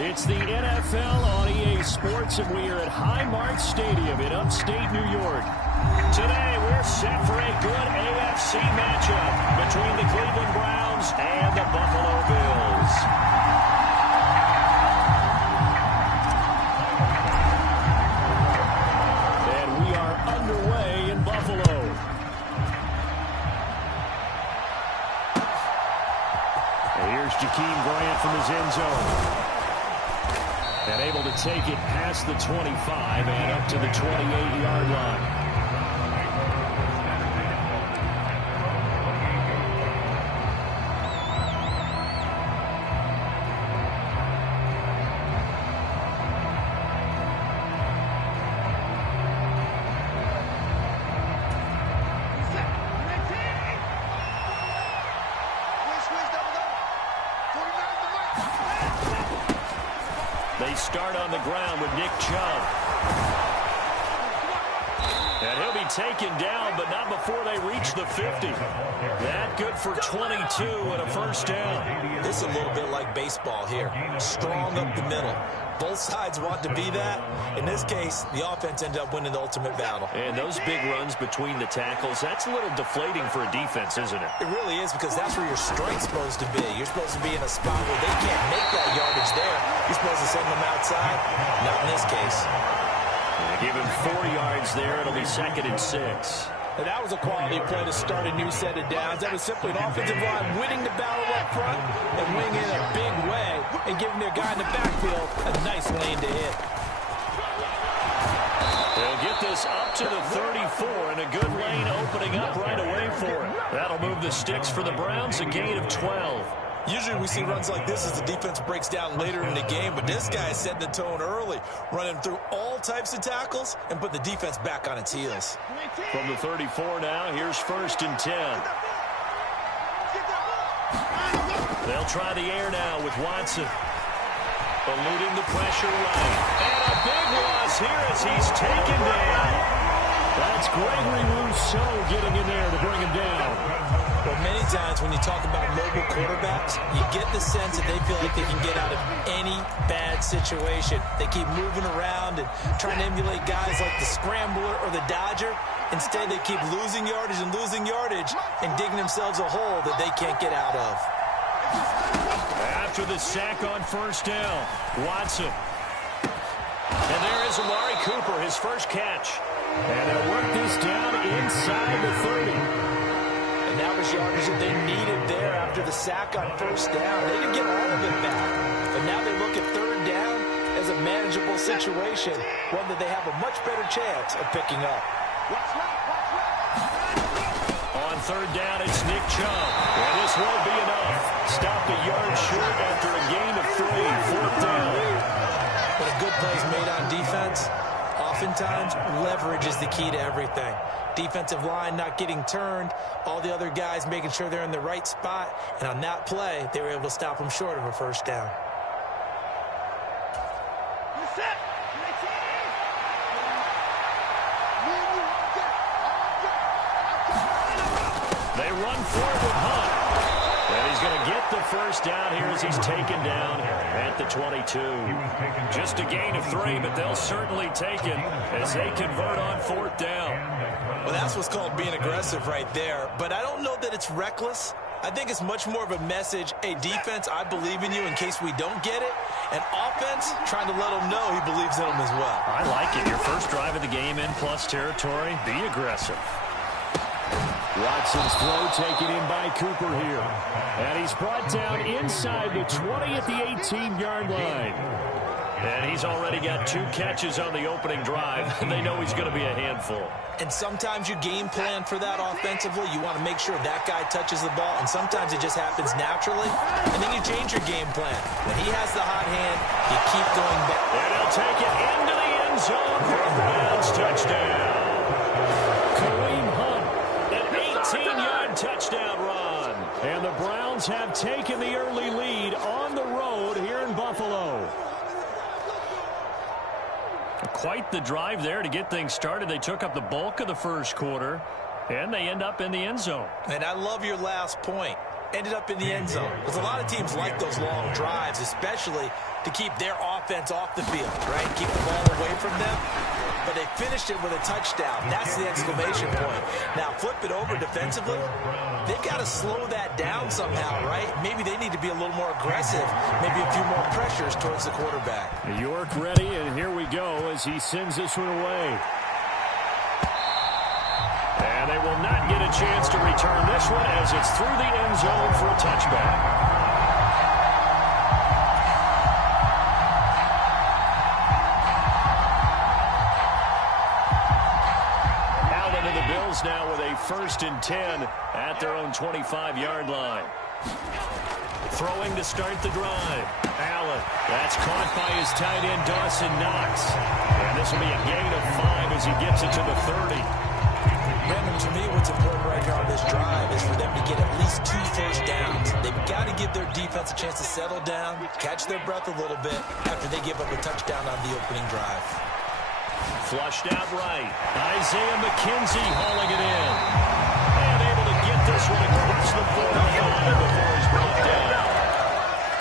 It's the NFL on EA Sports, and we are at Highmark Stadium in upstate New York. Today, we're set for a good AFC matchup between the Cleveland Browns and the Buffalo Bills. And we are underway in Buffalo. And here's Jakeem Grant from his end zone. And able to take it past the 25 and up to the 28-yard line. They start on the ground with Nick Chubb. And he'll be taken down, but not before they reach the 50. That good for 22 and a first down. This is a little bit like baseball here. Strong up the middle. Both sides want to be that. In this case, the offense ended up winning the ultimate battle. And those big runs between the tackles, that's a little deflating for a defense, isn't it? It really is, because that's where your strength's supposed to be. You're supposed to be in a spot where they can't make that yardage there. You're supposed to send them outside. Not in this case. Give him 4 yards there. It'll be 2nd and 6. And that was a quality play to start a new set of downs. That was simply an offensive line winning the battle up front and winning in a big way and giving their guy in the backfield a nice lane to hit. They'll get this up to the 34 and a good lane opening up right away for it. That'll move the sticks for the Browns, a gain of 12. Usually we see runs like this as the defense breaks down later in the game, but this guy is setting the tone early, running through all types of tackles and put the defense back on its heels. From the 34 now, here's 1st and 10. They'll try the air now with Watson. Eluding the pressure right. And a big loss here as he's taken down. That's Gregory Rousseau getting in there to bring him down. Well, many times when you talk about mobile quarterbacks, you get the sense that they feel like they can get out of any bad situation. They keep moving around and trying to emulate guys like the Scrambler or the Dodger. Instead, they keep losing yardage and digging themselves a hole that they can't get out of. After the sack on 1st down, Watson. And there is Amari Cooper, his first catch. And they'll work this down inside the 30. And that was yardage that they needed there after the sack on 1st down. They didn't get all of it back. But now they look at 3rd down as a manageable situation, one that they have a much better chance of picking up. On 3rd down, it's Nick Chubb. And this won't be enough. Stopped a yard short after a gain of 3. 4th down. When a good play is made on defense, oftentimes leverage is the key to everything. Defensive line not getting turned, all the other guys making sure they're in the right spot, and on that play, they were able to stop them short of a 1st down. They run forward with Hunt. And he's going to get the 1st down here as he's taken down at the 22. Just a gain of 3, but they'll certainly take it as they convert on 4th down. Well, that's what's called being aggressive right there. But I don't know that it's reckless. I think it's much more of a message, hey, defense, I believe in you in case we don't get it. And offense, trying to let him know he believes in them as well. I like it. Your first drive of the game in plus territory, be aggressive. Watson's throw taken in by Cooper here. And he's brought down inside the 20 at the 18-yard line. And he's already got 2 catches on the opening drive. They know he's going to be a handful. And sometimes you game plan for that offensively. You want to make sure that guy touches the ball. And sometimes it just happens naturally. And then you change your game plan. When he has the hot hand, you keep going back. And he'll take it into the end zone for a Browns touchdown. Kareem Hunt, an 18-yard touchdown run. And the Browns have taken the early lead on the road here in Buffalo. Quite the drive there to get things started. They took up the bulk of the first quarter, and they end up in the end zone. And I love your last point. ended up in the end zone. Because a lot of teams like those long drives, especially to keep their offense off the field, right? Keep the ball away from them. But they finished it with a touchdown. That's the exclamation point. Now, flip it over defensively. They've got to slow that down somehow, right? Maybe they need to be a little more aggressive. Maybe a few more pressures towards the quarterback. York ready, and here we go as he sends this one away. And they will not get a chance to return this one as it's through the end zone for a touchback. Now with a 1st and 10 at their own 25-yard line. Throwing to start the drive. Allen. That's caught by his tight end, Dawson Knox. And this will be a gain of 5 as he gets it to the 30. Brandon, to me, what's important right here on this drive is for them to get at least 2 first downs. They've got to give their defense a chance to settle down, catch their breath a little bit after they give up a touchdown on the opening drive. Flushed out right. Isaiah McKenzie hauling it in. And able to get this one across the 45 before he's brought down.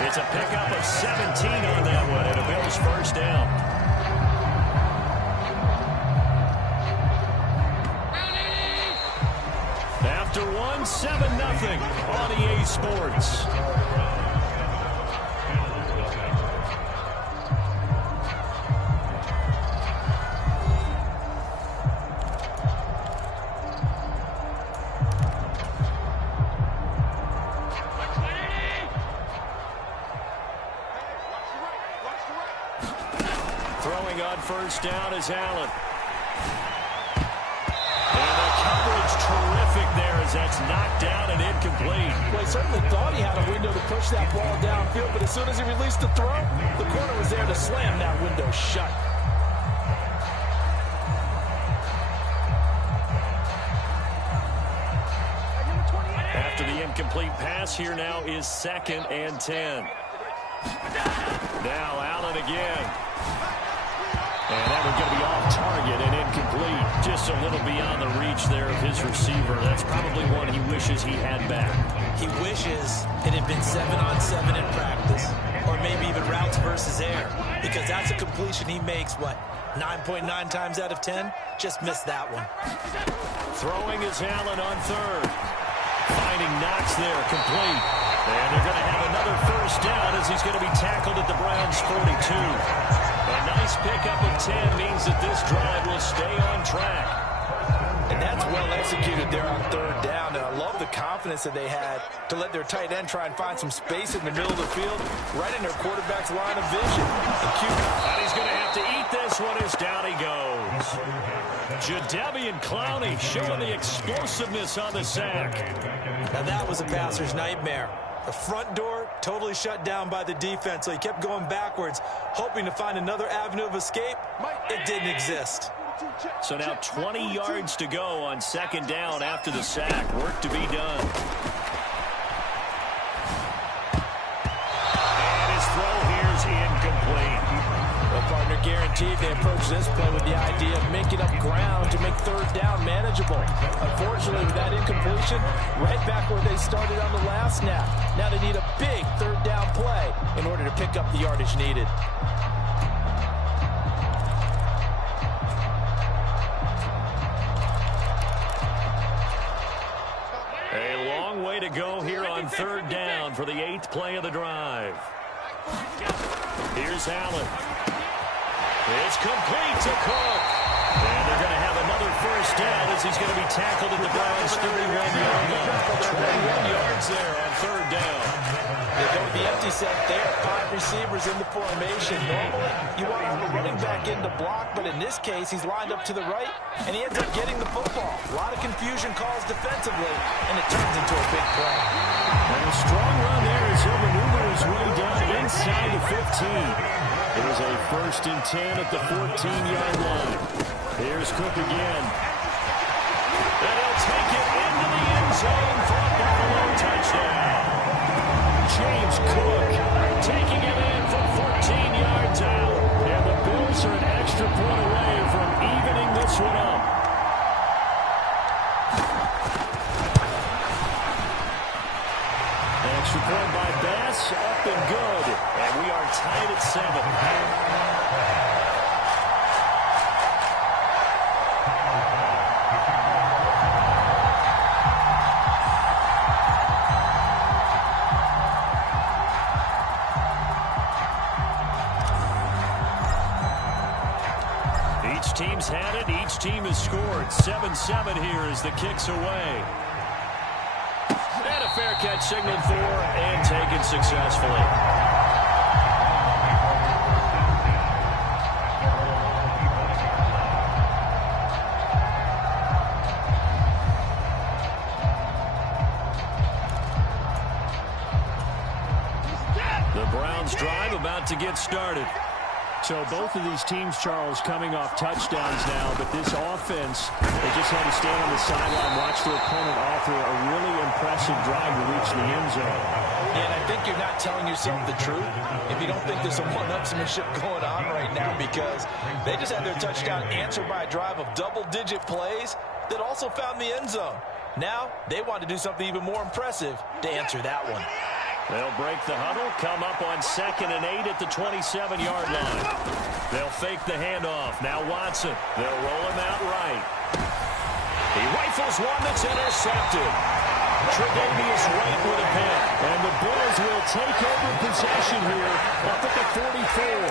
It's a pickup of 17 on that one, and a Bills first down. After one, 7-0 on EA Sports. First down is Allen. And the coverage terrific there as that's knocked down and incomplete. Well, he certainly thought he had a window to push that ball downfield, but as soon as he released the throw, the corner was there to slam that window shut. After the incomplete pass, here now is 2nd and 10. Now Allen again. And that was going to be off target and incomplete. Just a little beyond the reach there of his receiver. That's probably one he wishes he had back. He wishes it had been 7-on-7 in practice. Or maybe even routes versus air. Because that's a completion he makes, what, 9.9 times out of 10? Just missed that one. Throwing is Allen on 3rd. Finding Knox there, complete. And they're going to have another first down as he's going to be tackled at the Browns' 42. A nice pickup of 10 means that this drive will stay on track. And that's well executed there on 3rd down. And I love the confidence that they had to let their tight end try and find some space in the middle of the field, right in their quarterback's line of vision. And he's going to have to eat this one as down he goes. Jadeveon Clowney showing the explosiveness on the sack. Now that was a passer's nightmare. The front door totally shut down by the defense, so he kept going backwards, hoping to find another avenue of escape. It didn't exist. So now 20 yards to go on 2nd down after the sack. Work to be done. And his throw here is incomplete. Well, partner, guaranteed they approach this play with the idea of making up ground to make 3rd down manageable. Unfortunately, with that incompletion, right back where they started on the last snap. Now they need a big 3rd down play in order to pick up the yardage needed. A long way to go here on 3rd down for the 8th play of the drive. Here's Allen. It's complete to Cook. And they're going to have another first down as he's going to be tackled at the Browns' 31-yard line. 21 yards there on 3rd down. They go with the empty set there. 5 receivers in the formation. Normally, you want to have a running back in to block, but in this case, he's lined up to the right, and he ends up getting the football. A lot of confusion calls defensively, and it turns into a big play. And a strong run there as he'll maneuver his way down inside the 15. There's a 1st and 10 at the 14-yard line. Here's Cook again. And he'll take it into the end zone for a Buffalo touchdown. James Cook taking it in from 14 yards out. And the Bills are an extra point away from evening this one up. Extra point by Bass, up and good. And we are tied at 7. Each team's had it. Each team has scored. 7-7 here as the kick's away. And a fair catch signaled for and taken successfully. The Browns drive about to get started. So both of these teams, Charles, coming off touchdowns now, but this offense, they just had to stand on the sideline, watch their opponent offer a really impressive drive to reach the end zone. Yeah, and I think you're not telling yourself the truth if you don't think there's some one-upsmanship going on right now, because they just had their touchdown answered by a drive of double-digit plays that also found the end zone. Now they want to do something even more impressive to answer that one. They'll break the huddle, come up on 2nd and 8 at the 27-yard line. They'll fake the handoff. Now Watson. They'll roll him out right. He rifles one that's intercepted. Tre'Davious White with a pick. And the Bills will take over possession here up at the 44.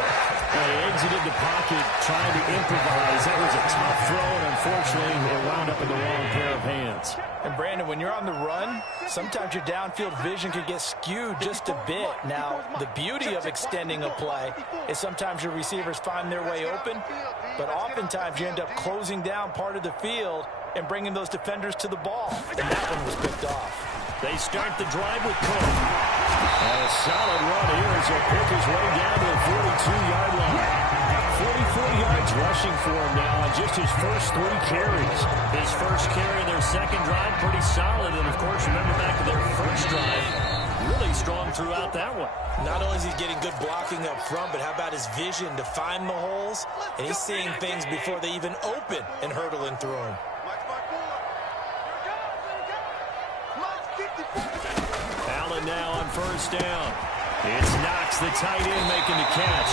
They exited the pocket trying to improvise. That was a tough throw, and unfortunately, it wound up in the wrong pair of hands. And Brandon, when you're on the run, sometimes your downfield vision can get skewed just a bit. Now, the beauty of extending a play is sometimes your receivers find their way open, but oftentimes you end up closing down part of the field and bringing those defenders to the ball. And that one was picked off. They start the drive with Cook. And a solid run here as he'll pick his way down to the 42-yard line. 44 yards rushing for him now on just his first 3 carries. His first carry of their second drive, pretty solid. And, of course, remember back to their first drive, really strong throughout that one. Not only is he getting good blocking up front, but how about his vision to find the holes? And he's seeing things before they even open and hurdling through them. Allen now on first down. It's Knox, the tight end, making the catch.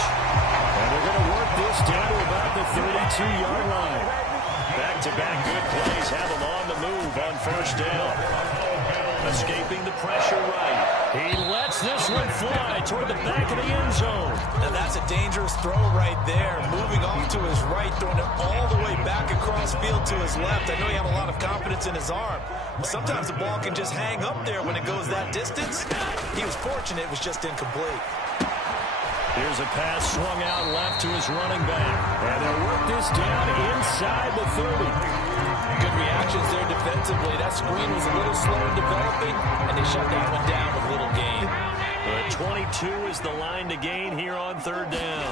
And they're going to work this down to about the 32-yard line. Back-to-back good plays have them on the move on first down. Escaping the pressure right. He lets this one fly toward the back of the end zone. Now that's a dangerous throw right there. Moving off to his right, throwing it all the way back across field to his left. I know he had a lot of confidence in his arm. Sometimes the ball can just hang up there when it goes that distance. He was fortunate it was just incomplete. Here's a pass swung out left to his running back. And they'll work this down inside the 30. Good reactions there defensively. That screen was a little slow in developing, and they shut that one down with little gain. But 22 is the line to gain here on third down.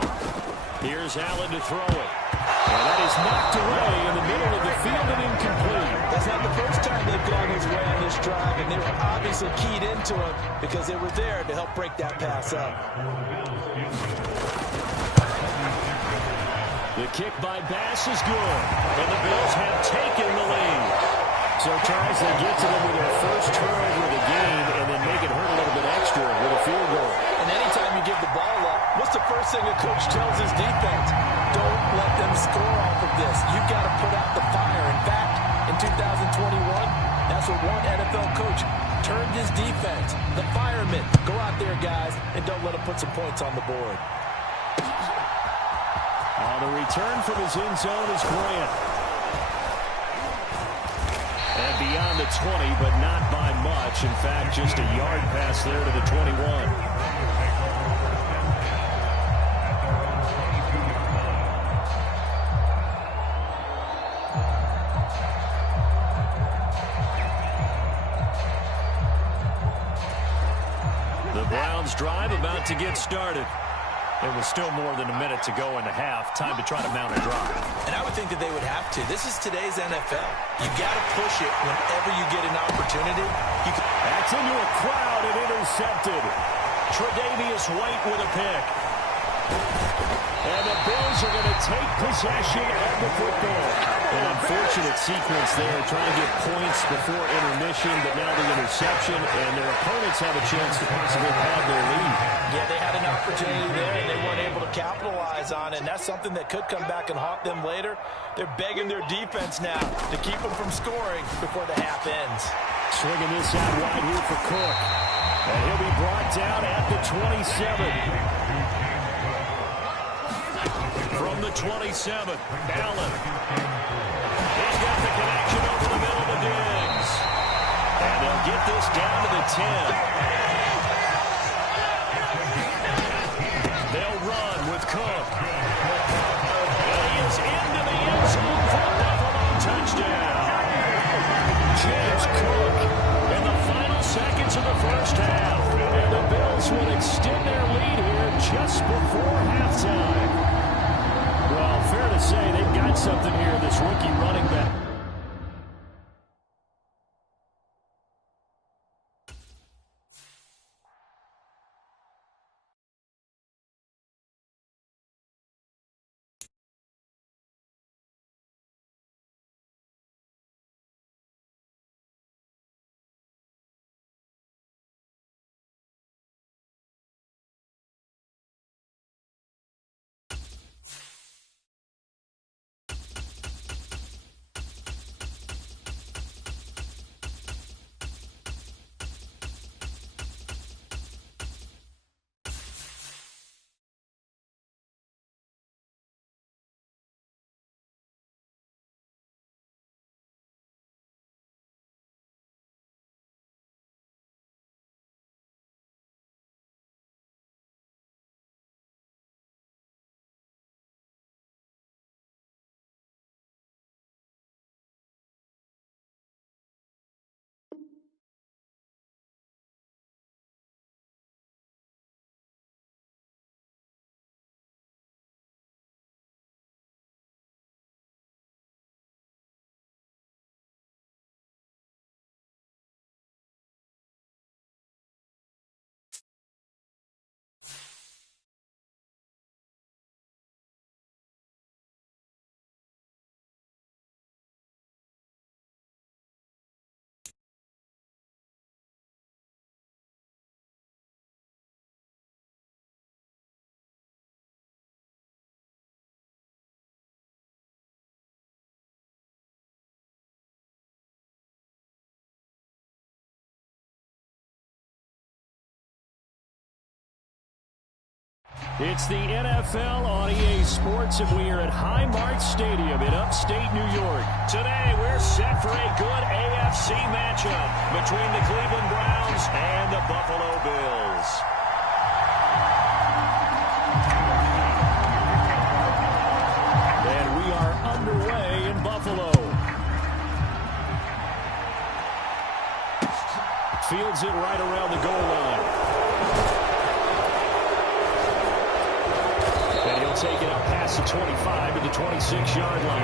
Here's Allen to throw it. And that is knocked away in the middle of the field and incomplete. That's not the first time they've gone his way on this drive, and they were obviously keyed into him because they were there to help break that pass up. The kick by Bass is good, and the Bills have taken the lead. So, Charles, they get to them with their first turnover of the game and then make it hurt a little bit extra with a field goal. And anytime you give the ball up, what's the first thing a coach tells his defense? Don't let them score off of this. You've got to put out the fire. In fact, in 2021, that's what one NFL coach turned his defense. The firemen. Go out there, guys, and don't let them put some points on the board. On the return from his end zone is Grant. And beyond the 20, but not by much. In fact, just a yard pass there to the 21. The Browns drive about to get started. There was still more than a minute to go in the half. Time to try to mount a drive. And I would think that they would have to. This is today's NFL. You got to push it whenever you get an opportunity. That's into a crowd and intercepted. Tre'Davious White with a pick. And the Bills are going to take possession of the football. An unfortunate sequence there, trying to get points before intermission, but now the interception, and their opponents have a chance to possibly pad their lead. Yeah, they had an opportunity there, and they weren't able to capitalize on it, and that's something that could come back and haunt them later. They're begging their defense now to keep them from scoring before the half ends. Swinging this out wide here for Cook. And he'll be brought down at the 27. From the 27, Allen. He's got the connection over the middle to Diggs. And they'll get this down to the 10. They'll run with Cook. And he is into the end zone for a Buffalo touchdown. James Cook in the final seconds of the first half. And the Bills will extend their lead here just before halftime. Well, fair to say they've got something here, this rookie running back. It's the NFL on EA Sports, and we are at Highmark Stadium in upstate New York. Today, we're set for a good AFC matchup between the Cleveland Browns and the Buffalo Bills. And we are underway in Buffalo. Fields it right around the goal line. And he'll take it up past the 25 to the 26-yard line.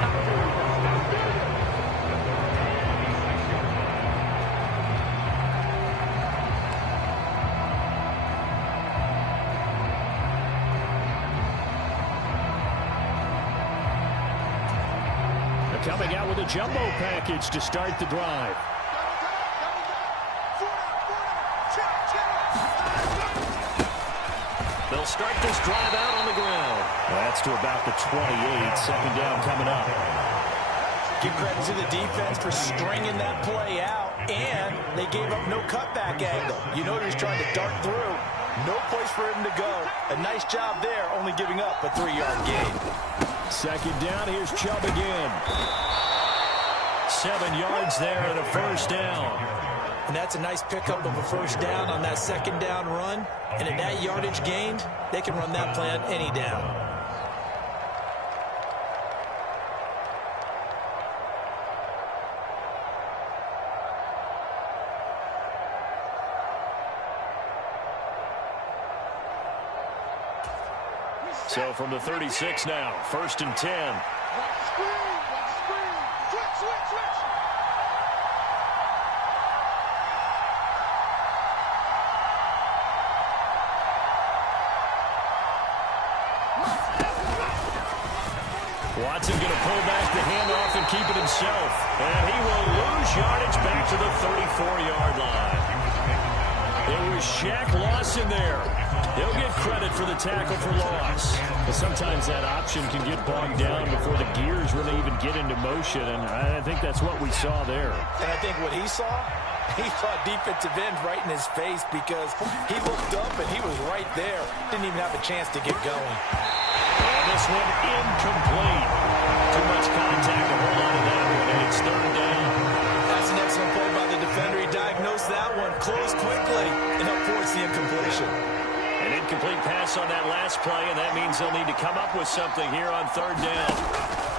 They're coming out with a jumbo package to start the drive. They'll start this drive out on the ground. Well, that's to about the 28. Second down coming up. Give credit to the defense for stringing that play out, and they gave up no cutback angle. You know he's trying to dart through. No place for him to go. A nice job there, only giving up a 3-yard gain. Second down, here's Chubb again. 7 yards there and a first down. And that's a nice pickup of a first down on that second down run. And at that yardage gained, they can run that play on any down. So from the 36 now, 1st and 10. Watson going to pull back the handoff and keep it himself. And he will lose yardage back to the 34-yard line. It was Shaq Lawson there. He'll get credit for the tackle for loss. But sometimes that option can get bogged down before the gears really even get into motion, and I think that's what we saw there. And I think what he saw defensive end right in his face because he looked up and he was right there. Didn't even have a chance to get going. And this one incomplete. Too much contact to hold on to that one, and it's third down. That's an excellent play by the defender. He diagnosed that one, closed quickly, and helped force the incompletion. An incomplete pass on that last play, and that means they'll need to come up with something here on third down.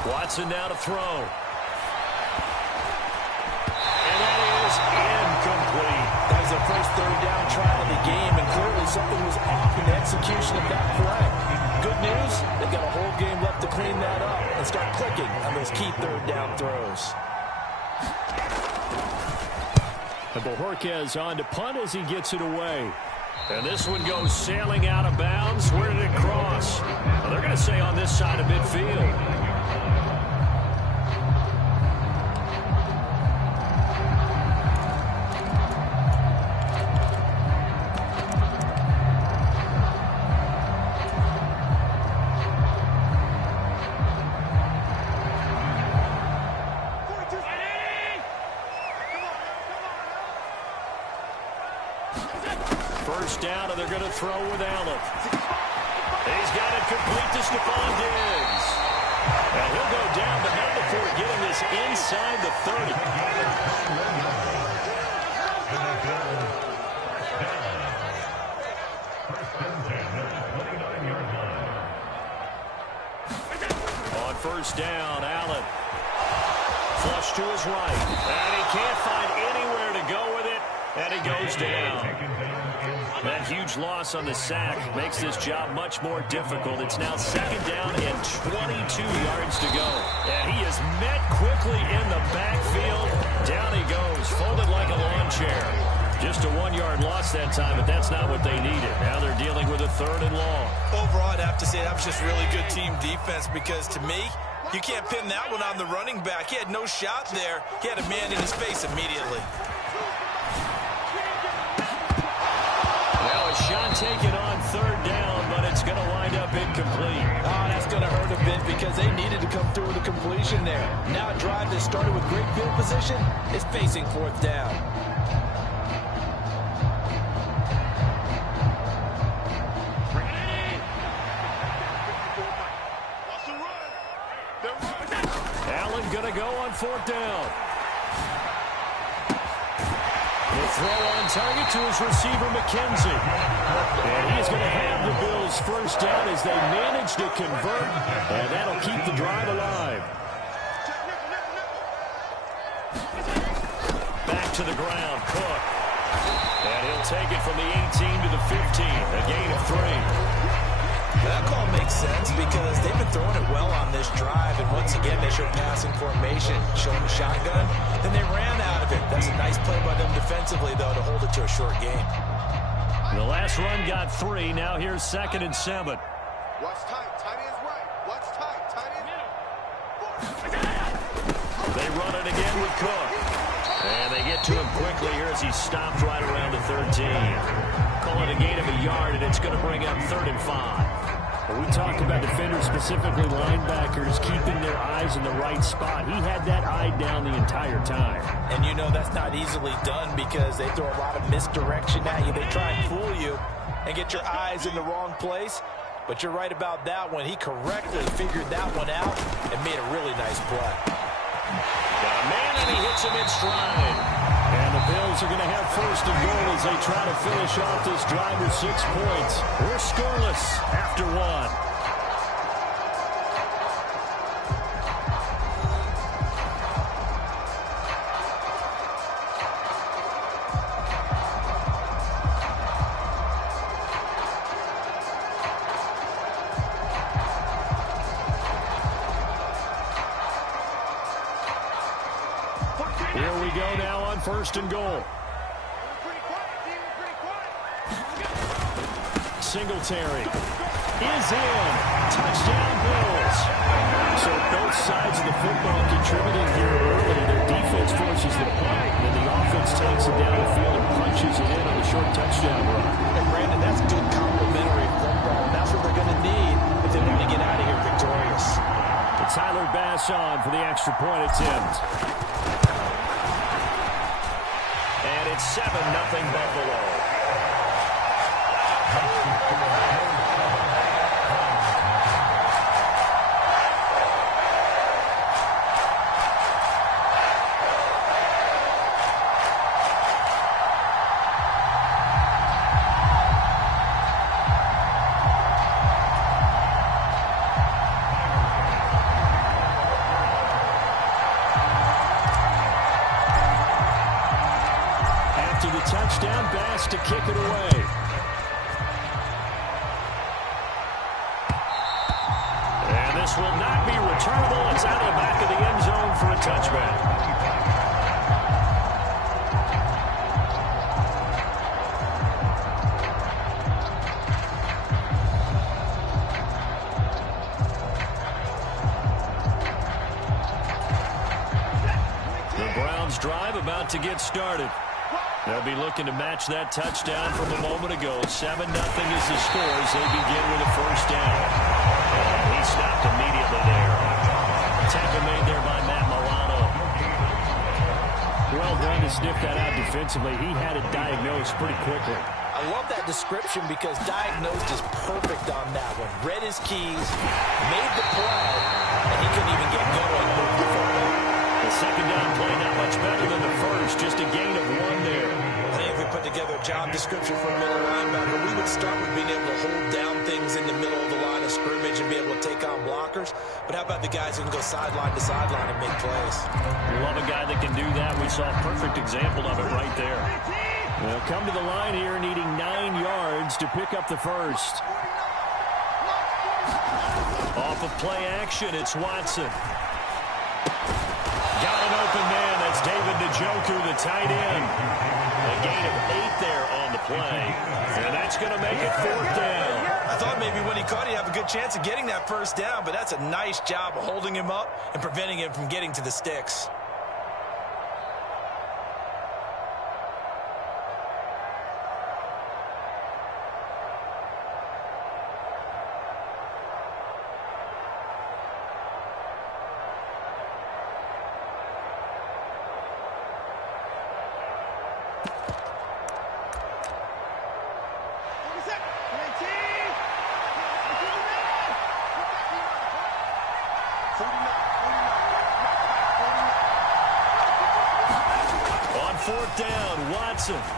Watson now to throw. And that is incomplete. That was the first third down try of the game, and clearly something was off in the execution of that play. Good news, they've got a whole game left to clean that up and start clicking on those key third down throws. And Bojorquez on to punt as he gets it away. And this one goes sailing out of bounds. Where did it cross? Well, they're going to say on this side of midfield. First down, and they're going to throw with Allen. He's got it complete to Stephon Diggs. And he'll go down, but not before getting this inside the 30. On first down, Allen. Flush to his right. And he can't find anywhere to go with it. And he goes down. That huge loss on the sack makes this job much more difficult. It's now second down and 22 yards to go. And he is met quickly in the backfield. Down he goes, folded like a lawn chair. Just a 1-yard loss that time, but that's not what they needed. Now they're dealing with a third and long. Overall, I'd have to say that was just really good team defense because to me, you can't pin that one on the running back. He had no shot there. He had a man in his face immediately. A shot taken on third down, but it's going to wind up incomplete. Oh, that's going to hurt a bit because they needed to come through with a completion there. Now a drive that started with great field position is facing fourth down. Allen going to go on fourth down. Throw on target to his receiver, McKenzie. And he's going to have the Bills first down as they manage to convert, and that'll keep the drive alive. Back to the ground, Cook. And he'll take it from the 18 to the 15, a gain of 3. That call makes sense because they've been throwing it well on this drive, and once again they showed passing formation, showing the shotgun, then they ran out of it. That's a nice play by them defensively, though, to hold it to a short game. The last run got 3. Now here's 2nd and 7. Watch tight. Tight end's right. Watch tight. Tight end. They run it again with Cook. And they get to him quickly here as he's stopped right around the 13. Call it a gain of a yard, and it's going to bring up 3rd and 5. Well, we talked about defenders, specifically linebackers, keeping their eyes in the right spot. He had that eye down the entire time. And you know that's not easily done because they throw a lot of misdirection at you. They try and fool you and get your eyes in the wrong place. But you're right about that one. He correctly figured that one out and made a really nice play. Got a man, and he hits him in stride. And the Bills are going to have first and goal as they try to finish off this drive with 6 points. We're scoreless after 1. Here we go now on first and goal. Singletary is in. Touchdown, Bills. downs. So both sides of the football contributing here early. Their defense forces the punt, and the offense takes it down the field and punches it in on a short touchdown run. And Brandon, that's good complementary football. And that's what they're going to need if they want to get out of here victorious. Tyler Bass on for the extra point attempt. And it's 7-0 Buffalo. Touchdown, Bass to kick it away. And this will not be returnable. It's out of the back of the end zone for a touchback. The Browns drive about to get started. They'll be looking to match that touchdown from a moment ago. 7-0 is the score as they begin with a first down. And he stopped immediately there. Tackle made there by Matt Milano. Well done to sniff that out defensively. He had it diagnosed pretty quickly. I love that description because diagnosed is perfect on that one. Read his keys, made the play, and he couldn't even get going. The second down play not much better than the first. Just a gain of 1 there. I think if we put together a job description for a middle linebacker, we would start with being able to hold down things in the middle of the line of scrimmage and be able to take on blockers. But how about the guys who can go sideline to sideline and make plays? Love a guy that can do that. We saw a perfect example of it right there. They'll come to the line here needing 9 yards to pick up the first. Off of play action, it's Watson. Got an open man. That's David Njoku, the tight end. A gain of 8 there on the play. And that's going to make it 4th down. I thought maybe when he caught, he'd have a good chance of getting that first down, but that's a nice job of holding him up and preventing him from getting to the sticks.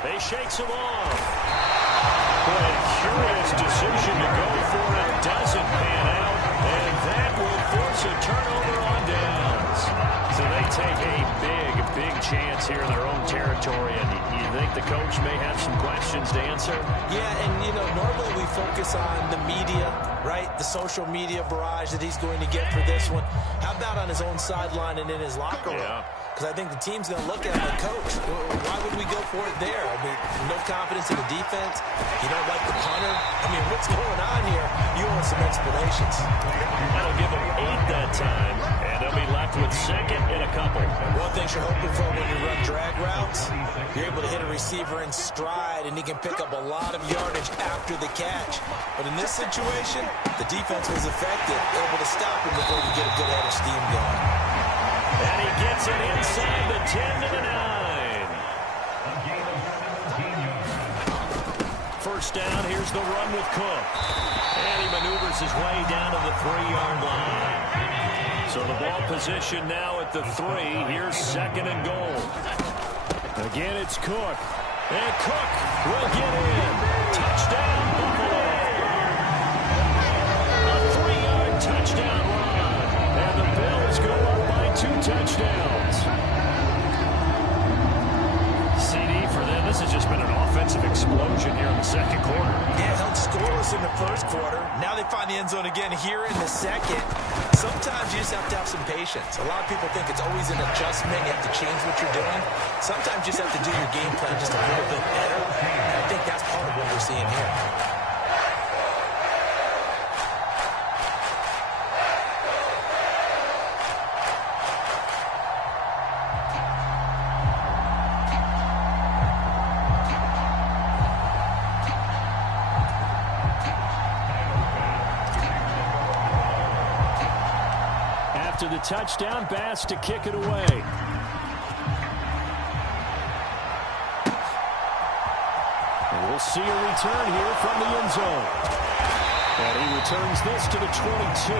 They shakes him off. Boy, a curious decision to go for it. Doesn't pan out. And that will force a turnover on downs. So they take a big chance here in their own territory. And you think the coach may have some questions to answer? Yeah, and, you know, normally we focus on the media, right? The social media barrage that he's going to get for this one. How about on his own sideline and in his locker room? Yeah. Because I think the team's going to look at him like, Coach, why would we go for it there? I mean, no confidence in the defense. You don't like the punter. I mean, what's going on here? You want some explanations. That'll give him 8 that time, and they'll be left with 2nd and a couple. One thing you're hoping for when you run drag routes, you're able to hit a receiver in stride, and he can pick up a lot of yardage after the catch. But in this situation, the defense was effective, able to stop him before you get a good head of steam going. And he gets it inside the 10 to the 9. First down, here's the run with Cook. And he maneuvers his way down to the 3-yard line. So the ball position now at the 3. Here's 2nd and goal. Again, it's Cook. And Cook will get in. Touchdown, Buffalo. A 3-yard touchdown run. And the Bills go up by 2 touchdowns. CD for them. This has just been an offensive explosion here in the second quarter. Yeah, held scoreless in the first quarter. Now they find the end zone again here in the second. Sometimes you just have to have some patience. A lot of people think it's always an adjustment. You have to change what you're doing. Sometimes you just have to do your game plan just a little bit better. And I think that's part of what we're seeing here. the touchdown. Bass to kick it away. And we'll see a return here from the end zone. And he returns this to the 22.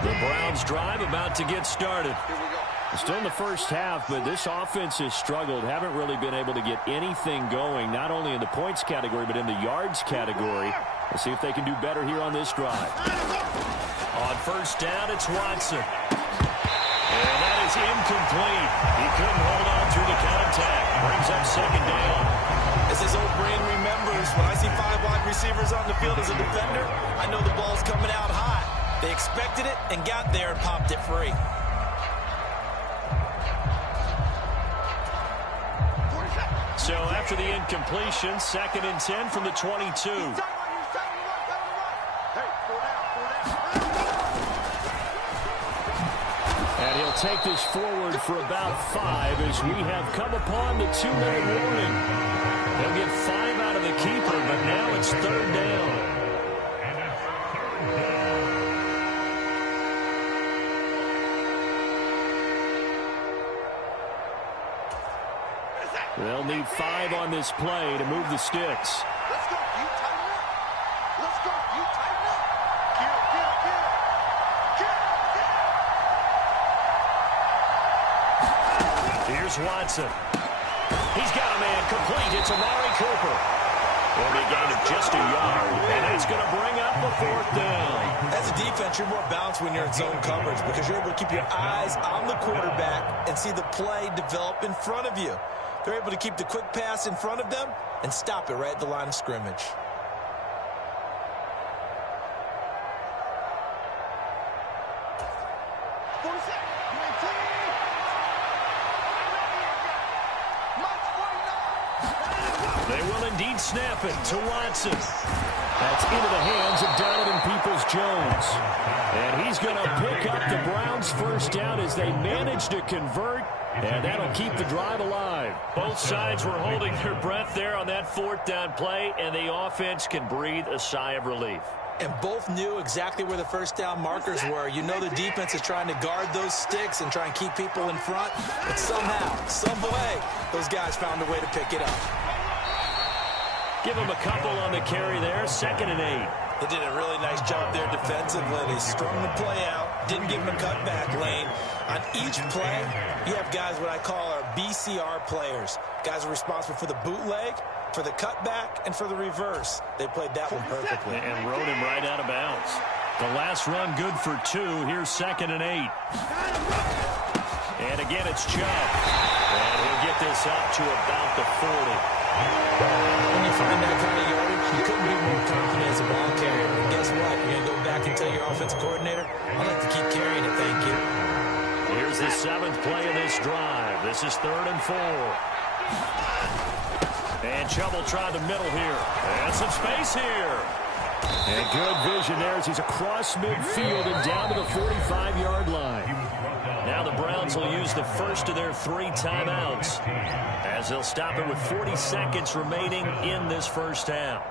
The Browns drive about to get started. Still in the first half, but this offense has struggled. Haven't really been able to get anything going, not only in the points category, but in the yards category. We'll see if they can do better here on this drive. On first down, it's Watson. And that is incomplete. He couldn't hold on through the contact. Brings up second down. As his old brain remembers, when I see 5 wide receivers on the field as a defender, I know the ball's coming out high. They expected it and got there and popped it free. So after the incompletion, 2nd and 10 from the 22. And he'll take this forward for about 5 as we have come upon the 2-minute warning. They'll get 5 out of the keeper, but now it's 3rd down. They'll need 5 on this play to move the sticks. Let's go. You tighten up. Let's go. You tighten up. Get. Here's Watson. He's got a man complete. It's Amari Cooper. Will be a gain of just a yard, and that's going to bring up the 4th down. As a defense, you're more balanced when you're in zone coverage because you're able to keep your eyes on the quarterback and see the play develop in front of you. They're able to keep the quick pass in front of them and stop it right at the line of scrimmage. They will indeed snap it to Watson. That's into the hands of Donovan Peoples-Jones. And he's going to pick up the Browns' first down as they manage to convert. And that'll keep the drive alive. Both sides were holding their breath there on that 4th down play, and the offense can breathe a sigh of relief. And both knew exactly where the first down markers were. You know the defense is trying to guard those sticks and try and keep people in front. But somehow, some way, those guys found a way to pick it up. Give him a couple on the carry there. 2nd and 8. They did a really nice job there defensively. They strung the play out, didn't give him a cutback lane. On each play, you have guys what I call our BCR players. Guys are responsible for the bootleg, for the cutback, and for the reverse. They played that one perfectly. And rode him right out of bounds. The last run good for 2. Here's 2nd and 8. And again, it's Chubb. And he'll get this up to about the 40. When you find that kind of yardage, you couldn't be more confident as a ball carrier. And guess what? You're going to go back and tell your offensive coordinator, I'd like to keep carrying it, thank you. Here's the 7th play of this drive. This is 3rd and 4. And Chubb will try the middle here. And some space here. And good vision there as he's across midfield and down to the 45-yard line. Now the Browns will use the first of their 3 timeouts as they'll stop it with 40 seconds remaining in this first half.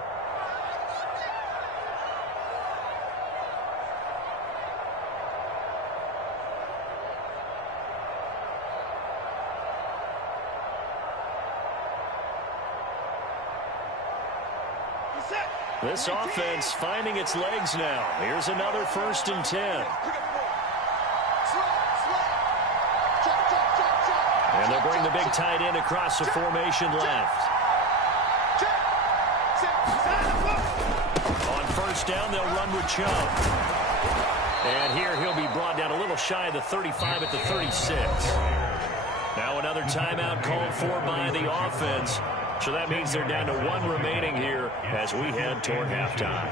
This offense finding its legs now. Here's another 1st and 10. And they'll bring the big tight end across the formation left. On first down, they'll run with Chubb. And here he'll be brought down a little shy of the 35 at the 36. Now another timeout called for by the offense. So that means they're down to 1 remaining here as we head toward halftime.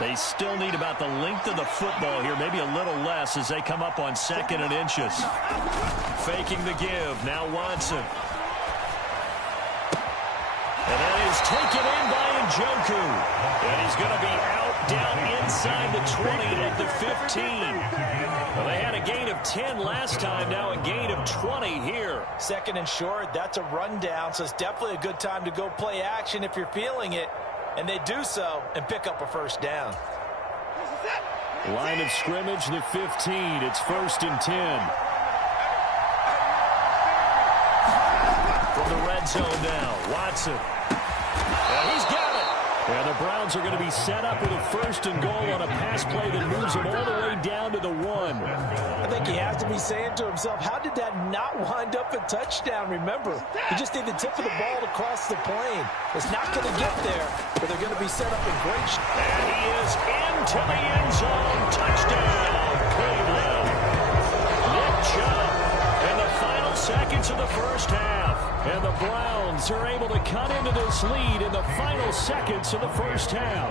They still need about the length of the football here, maybe a little less as they come up on 2nd and inches. Faking the give. Now Watson. And that is taken in by Njoku. And he's going to be out down inside the 20 at the 15. Well, they had a gain of 10 last time, now a gain of 20 here. 2nd and short, that's a rundown, so it's definitely a good time to go play action if you're feeling it. And they do so and pick up a 1st down. Line of scrimmage, the 15. It's 1st and 10. From the red zone now, Watson. And he's got it. And the Browns are going to be set up with a 1st and goal on a pass play that moves them all the way down to the 1. I think he has to be saying to himself, how did that not wind up a touchdown? Remember, he just need the tip of the ball to cross the plane. It's not going to get there, but they're going to be set up in great shape. And he is into the end zone. Touchdown, Cleveland. Nick Chubb in the final seconds of the 1st half. And the Browns are able to cut into this lead in the final seconds of the 1st half.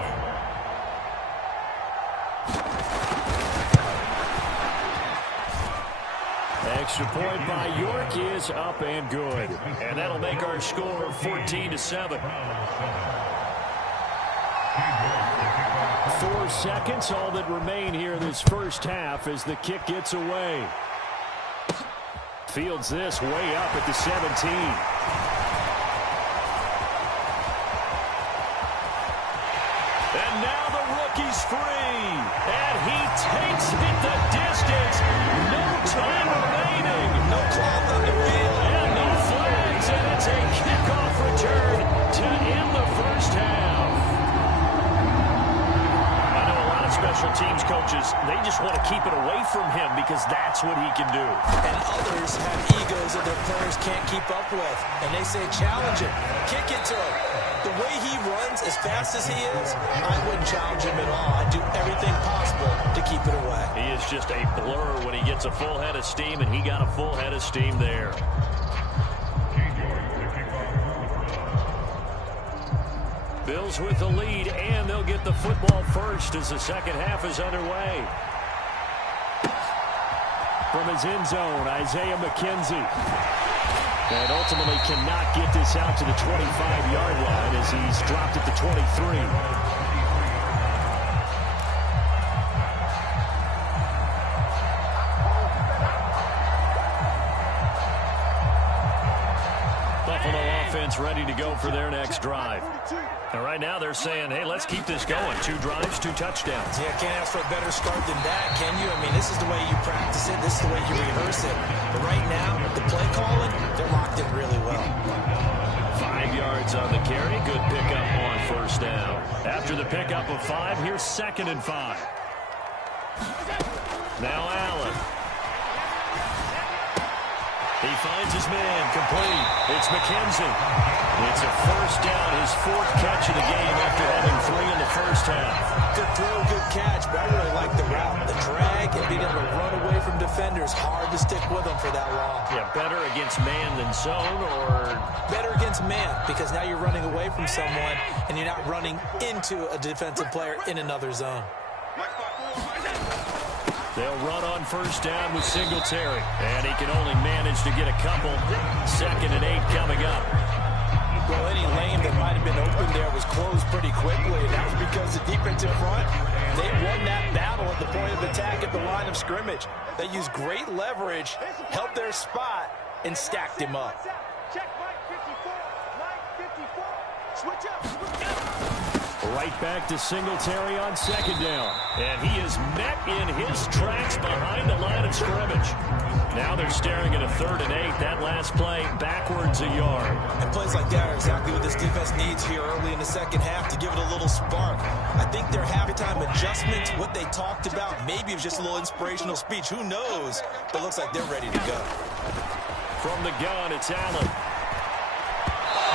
Extra point by York is up and good. And that'll make our score 14-7. 4 seconds, all that remain here in this 1st half as the kick gets away. Fields this way up at the 17. And now the rookie's free. And he takes it the distance. No time remaining. No cloth on the field. And no flags. And it's a kickoff return to end the 1st half. I know a lot of special teams coaches, they just want to keep it away from him because that's what he can do. And others have egos that their players can't keep up with. And they say, challenge him. Kick it to him. The way he runs as fast as he is, I wouldn't challenge him at all. I'd do everything possible to keep it away. He is just a blur when he gets a full head of steam, and he got a full head of steam there. Bills with the lead, and they'll get the football first as the 2nd half is underway. From his end zone, Isaiah McKenzie. And ultimately cannot get this out to the 25-yard line as he's dropped at the 23. Buffalo offense ready to go for their next drive. And right now they're saying, hey, let's keep this going. 2 drives, 2 touchdowns. Yeah, can't ask for a better start than that, can you? I mean, this is the way you practice it. This is the way you rehearse it. But right now, the play calling, they're locked in really well. 5 yards on the carry. Good pickup on 1st down. After the pickup of 5, here's 2nd and 5. Now Allen. He finds his man, complete. It's McKenzie. It's a 1st down, his 4th catch of the game after having 3 in the 1st half. Good throw, good catch, but I really like the route. The drag and being able to run away from defenders. Hard to stick with them for that long. Yeah, better against man than zone, or? Better against man, because now you're running away from someone and you're not running into a defensive player in another zone. They'll run on 1st down with Singletary. And he can only manage to get a couple. 2nd and 8 coming up. Well, any lane that might have been open there was closed pretty quickly. And that was because the defensive front, they won that battle at the point of attack at the line of scrimmage. They used great leverage, helped their spot, and stacked him up. Check Mike 54. Mike 54. Switch up. Switch up. Right back to Singletary on 2nd down. And he is met in his tracks behind the line of scrimmage. Now they're staring at a 3rd and 8. That last play backwards a yard. And plays like that are exactly what this defense needs here early in the 2nd half to give it a little spark. I think their halftime adjustments, what they talked about, maybe it was just a little inspirational speech. Who knows? But it looks like they're ready to go. From the gun, it's Allen.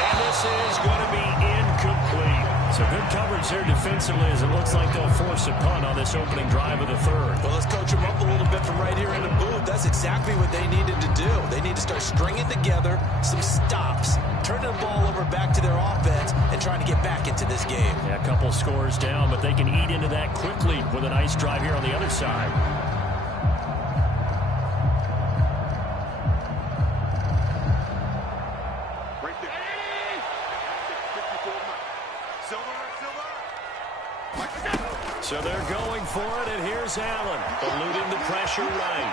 And this is going to be incomplete. So good coverage there defensively as it looks like they'll force a punt on this opening drive of the third. Well, let's coach them up a little bit from right here in the booth. That's exactly what they needed to do. They need to start stringing together some stops, turning the ball over back to their offense, and trying to get back into this game. Yeah, a couple scores down, but they can eat into that quickly with a nice drive here on the other side. So they're going for it, and here's Allen, eluding the pressure right.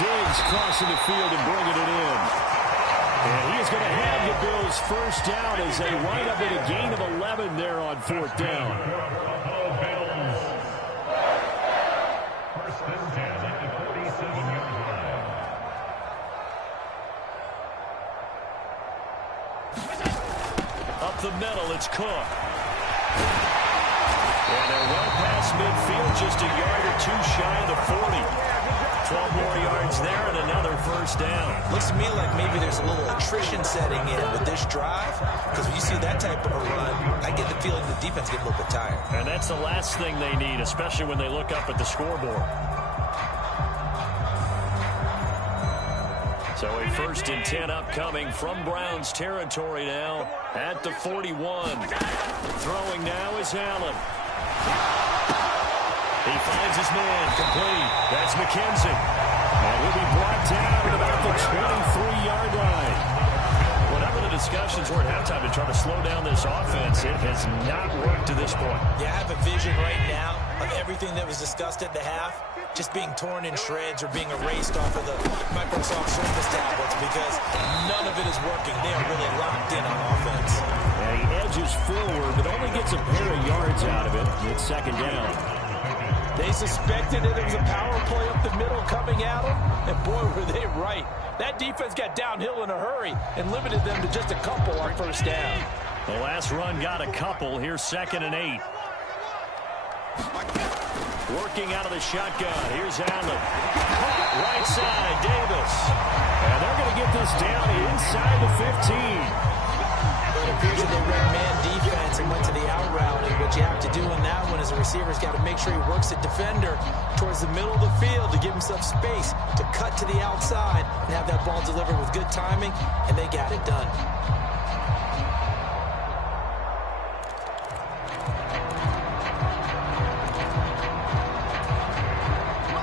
Diggs crossing the field and bringing it in. And he is going to have the Bills first down as they wind up with a gain of 11 there on fourth down. First and 10 at the 47-yard line. Up the middle, it's Cook. And they're well past midfield, just a yard or two shy of the 40. 12 more yards there and another first down. Looks to me like maybe there's a little attrition setting in with this drive, because when you see that type of a run, I get the feeling the defense get a little bit tired. And that's the last thing they need, especially when they look up at the scoreboard. So a 1st and 10 upcoming from Browns territory now at the 41. Throwing now is Allen. He finds his man complete. That's McKenzie. And he'll be brought down at about the 23-yard line. Whatever the discussions were at halftime to try to slow down this offense, it has not worked to this point. Yeah, I have a vision right now of everything that was discussed at the half just being torn in shreds or being erased off of the Microsoft Surface tablets, because none of it is working. They are really locked in on offense. And he edges forward, but only gets a pair of yards out of it. It's second down. They suspected that it was a power play up the middle coming at them, and boy, were they right. That defense got downhill in a hurry and limited them to just a couple on first down. The last run got a couple. Here's 2nd and 8. Working out of the shotgun. Here's Allen. Right side, Davis. And they're going to get this down inside the 15. It appears that they ran man defense and went to the out route, and what you have to do in that one is a receiver's got to make sure he works the defender towards the middle of the field to give himself space to cut to the outside and have that ball delivered with good timing, and they got it done.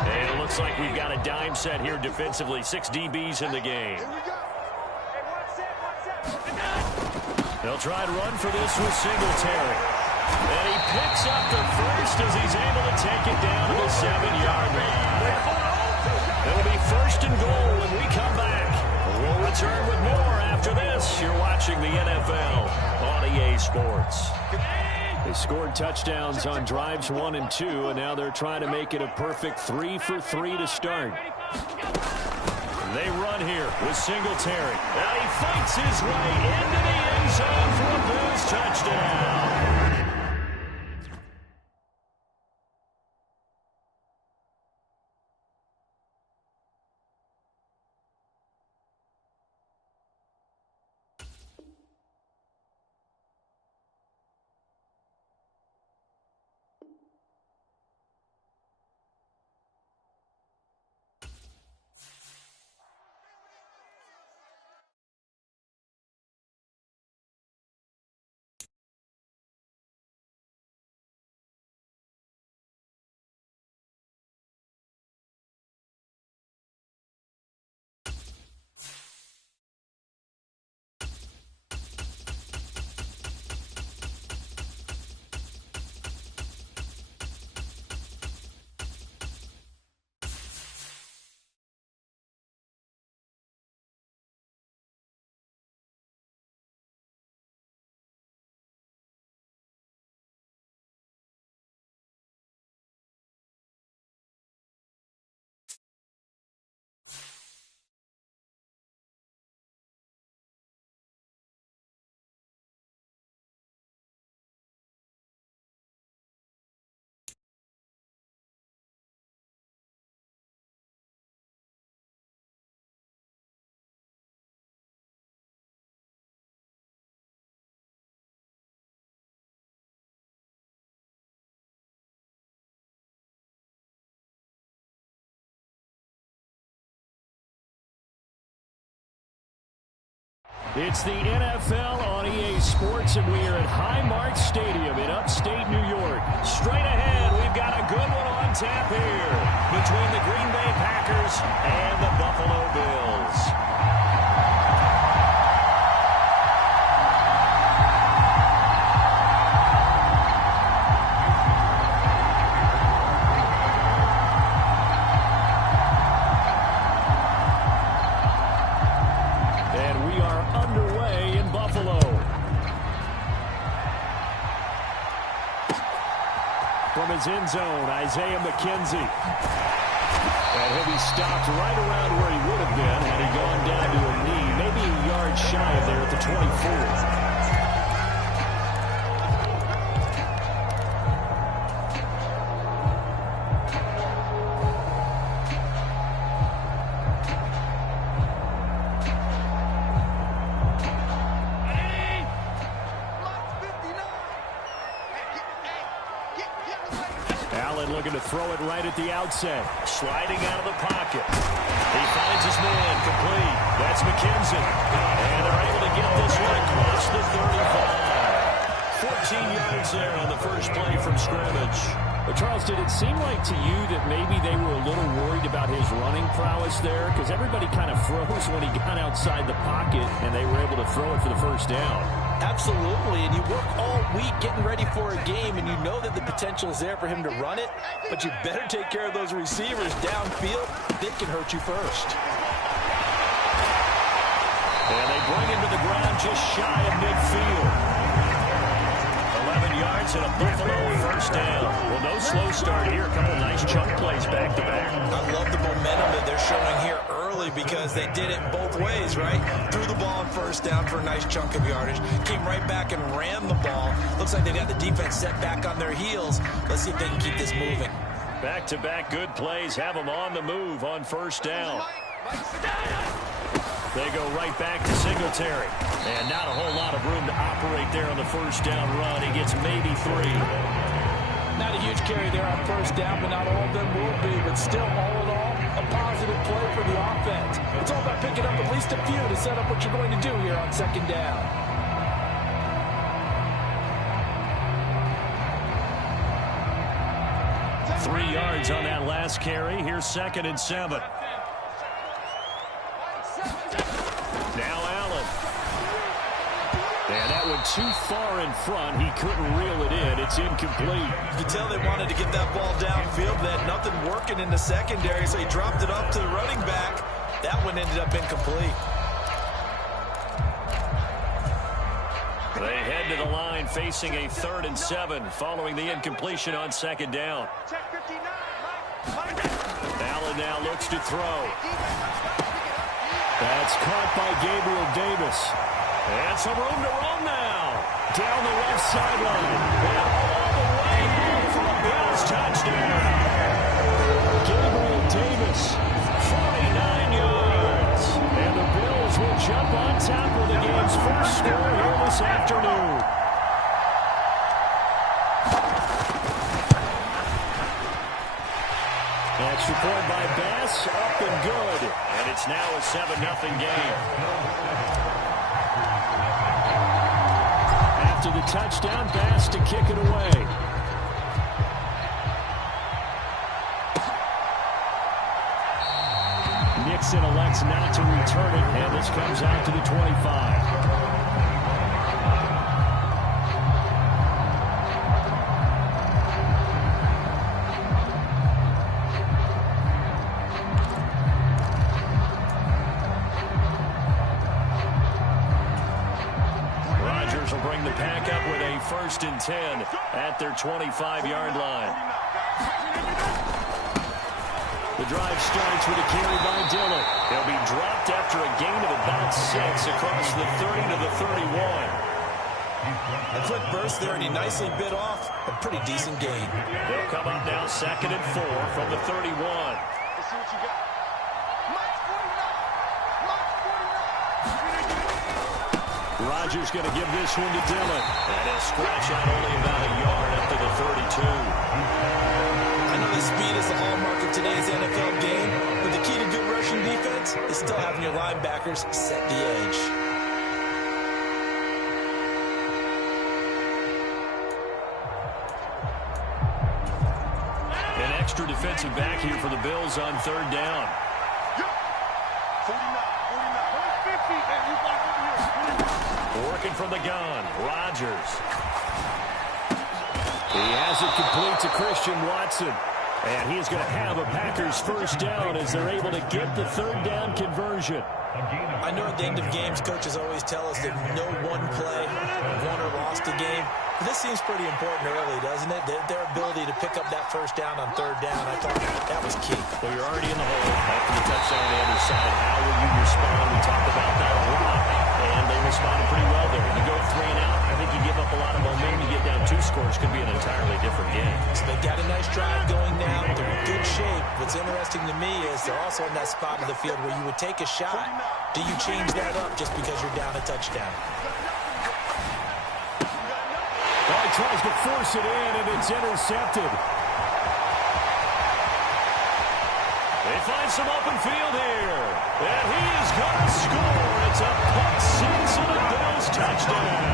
And it looks like we've got a dime set here defensively. 6 DBs in the game. They'll try to run for this with Singletary. And he picks up the first as he's able to take it down to the 7-yard line. It'll be 1st and goal when we come back. We'll return with more after this. You're watching the NFL on EA Sports. They scored touchdowns on drives 1 and 2, and now they're trying to make it a perfect 3 for 3 to start. They run here with Singletary. Now he fights his way into the end zone for a Bills touchdown. It's the NFL on EA Sports, and we are at Highmark Stadium in upstate New York. Straight ahead, we've got a good one on tap here between the Green Bay Packers and the Buffalo Bills. From his end zone, Isaiah McKenzie. And he'll be stopped right around where he would have been had he gone down to a knee, maybe a yard shy of there at the 24. Looking to throw it right at the outset. Sliding out of the pocket. He finds his man complete. That's McKenzie. And they're able to get this one across the 35. 14 yards there on the first play from scrimmage. But Charles, did it seem like to you that maybe they were a little worried about his running prowess there? Because everybody kind of froze when he got outside the pocket and they were able to throw it for the first down. Absolutely, and you work all week getting ready for a game, and you know that the potential is there for him to run it, but you better take care of those receivers downfield. They can hurt you first. And they bring him to the ground just shy of midfield. 11 yards and a Buffalo first down. Well, no slow start here. A couple nice chunk plays back-to-back. I love the momentum that they're showing here early because they did it both ways, right? Threw the ball on first down for a nice chunk of yardage. Came right back and ran the ball. Looks like they got the defense set back on their heels. Let's see if they can keep this moving. Back-to-back good plays have them on the move on first down. They go right back to Singletary. And not a whole lot of room to operate there on the first down run. He gets maybe 3. Not a huge carry there on first down, but not all of them will be. But still, all in all, a positive play for the offense. It's all about picking up at least a few to set up what you're going to do here on second down. Three yards on that last carry. Here's 2nd and 7. Now Allen. And that one too far in front. He couldn't reel it in. It's incomplete. You could tell they wanted to get that ball downfield. They had nothing working in the secondary, so he dropped it up to the running back. That one ended up incomplete. They head to the line facing a 3rd and 7 following the incompletion on 2nd down. Allen now looks to throw. That's caught by Gabriel Davis. And some room to run now. Down the left sideline. And all the way home for a Bills touchdown. Gabriel Davis, 49 yards. And the Bills will jump on top of the game's first score here this afternoon. Extra point by Bass, up and good. And it's now a 7-0 game. After the touchdown, Bass to kick it away. Nixon elects not to return it, and this comes out to the 25. The pack up with a 1st and 10 at their 25-yard line. The drive starts with a carry by Dillon. He'll be dropped after a gain of about 6 across the 30 to the 31. A quick burst there, and he nicely bit off a pretty decent gain. They'll come up now 2nd and 4 from the 31. Let's see what you got. Mike 49. Rodgers going to give this one to Dillon. And he'll scratch out only about a yard up to the 32. I know the speed is the hallmark of today's NFL game, but the key to good rushing defense is still having your linebackers set the edge. extra defensive back here for the Bills on third down. 49. Working from the gun, Rodgers. He has it complete to Christian Watson. And he's going to have a Packers first down as they're able to get the third down conversion. I know at the end of games, coaches always tell us that no one play won or lost a game. But this seems pretty important early, doesn't it? Their ability to pick up that first down on third down, I thought that was key. Well, you're already in the hole after the touchdown on the other side. How will you respond? We talked about that a lot, and they responded pretty well there. You go 3 and out, I think you give up a lot of momentum. You get down 2 scores, could be an entirely different game. So they've got a nice drive going now. They're in good shape. What's interesting to me is they're also in that spot of the field where you would take a shot. Do you change that up just because you're down a touchdown? Well, he tries to force it in, and it's intercepted. They find some open field here. And he is going to score. It's a pick six and a Bills touchdown.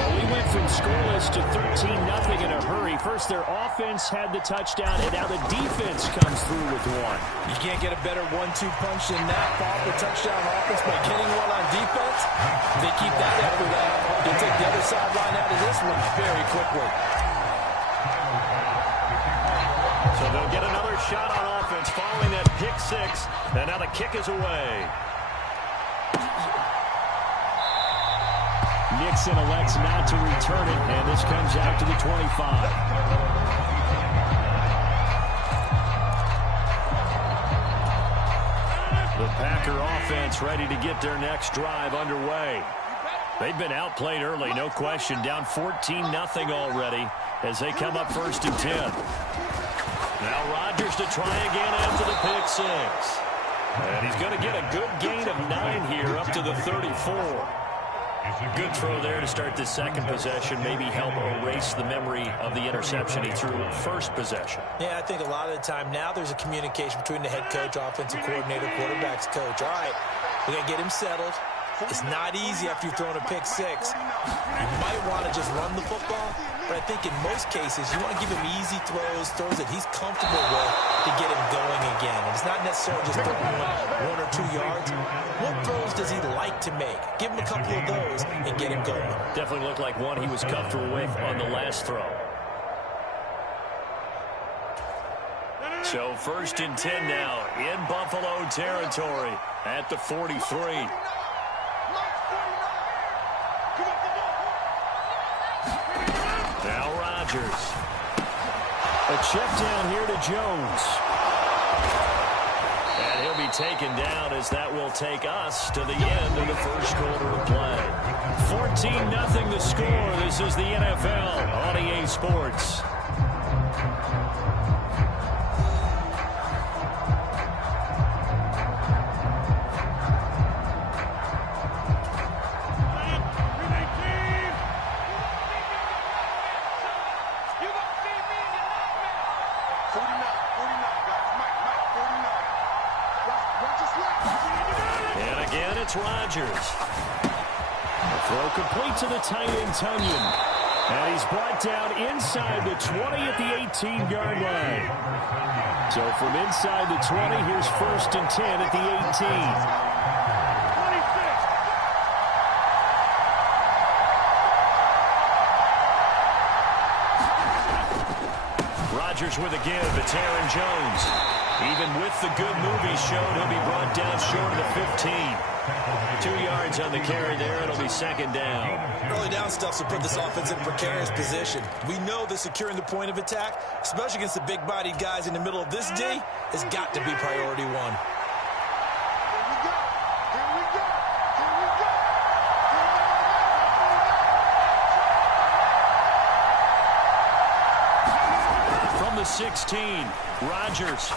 Well, we went from scoreless to 13-0 in a hurry. First, their offense had the touchdown, and now the defense comes through with one. You can't get a better 1-2 punch than that. Fall for touchdown offense by getting one on defense. They keep that effort up. They take the other sideline out of this one very quickly. So they'll get another shot on offense following that pick six. And now the kick is away. Nixon elects not to return it, and this comes out to the 25. The Packer offense ready to get their next drive underway. They've been outplayed early, no question. Down 14-0 already as they come up first and 10. Now Rodgers to try again after the pick six. And he's going to get a good gain of 9 here up to the 34. Good throw there to start the second possession. Maybe help erase the memory of the interception he threw first possession. Yeah, I think a lot of the time now there's a communication between the head coach, offensive coordinator, quarterback's coach. All right, we're going to get him settled. It's not easy after you've thrown a pick six. You might want to just run the football, but I think in most cases you want to give him easy throws that he's comfortable with to get him going again. And it's not necessarily just throwing 1 or 2 yards. What throws does he like to make? Give him a couple of those and get him going. Definitely looked like one he was comfortable with on the last throw. So first and 10 now in Buffalo territory at the 43. Now Rodgers. A check down here to Jones. And he'll be taken down as that will take us to the end of the first quarter of play. 14-0 the score. This is the NFL on EA Sports. Rodgers. The throw complete to the tight end, Tunyon. And he's brought down inside the 20 at the 18-yard line. So from inside the 20, here's first and 10 at the 18. Rodgers with a give. It's Aaron Jones. Even with the good move he's shown, he'll be brought down short of the 15. 2 yards on the carry there. It'll be second down. Early down stuff will put this offense in a precarious position. We know that securing the point of attack, especially against the big-bodied guys in the middle of this D, has got to be priority one. From the 16, Rodgers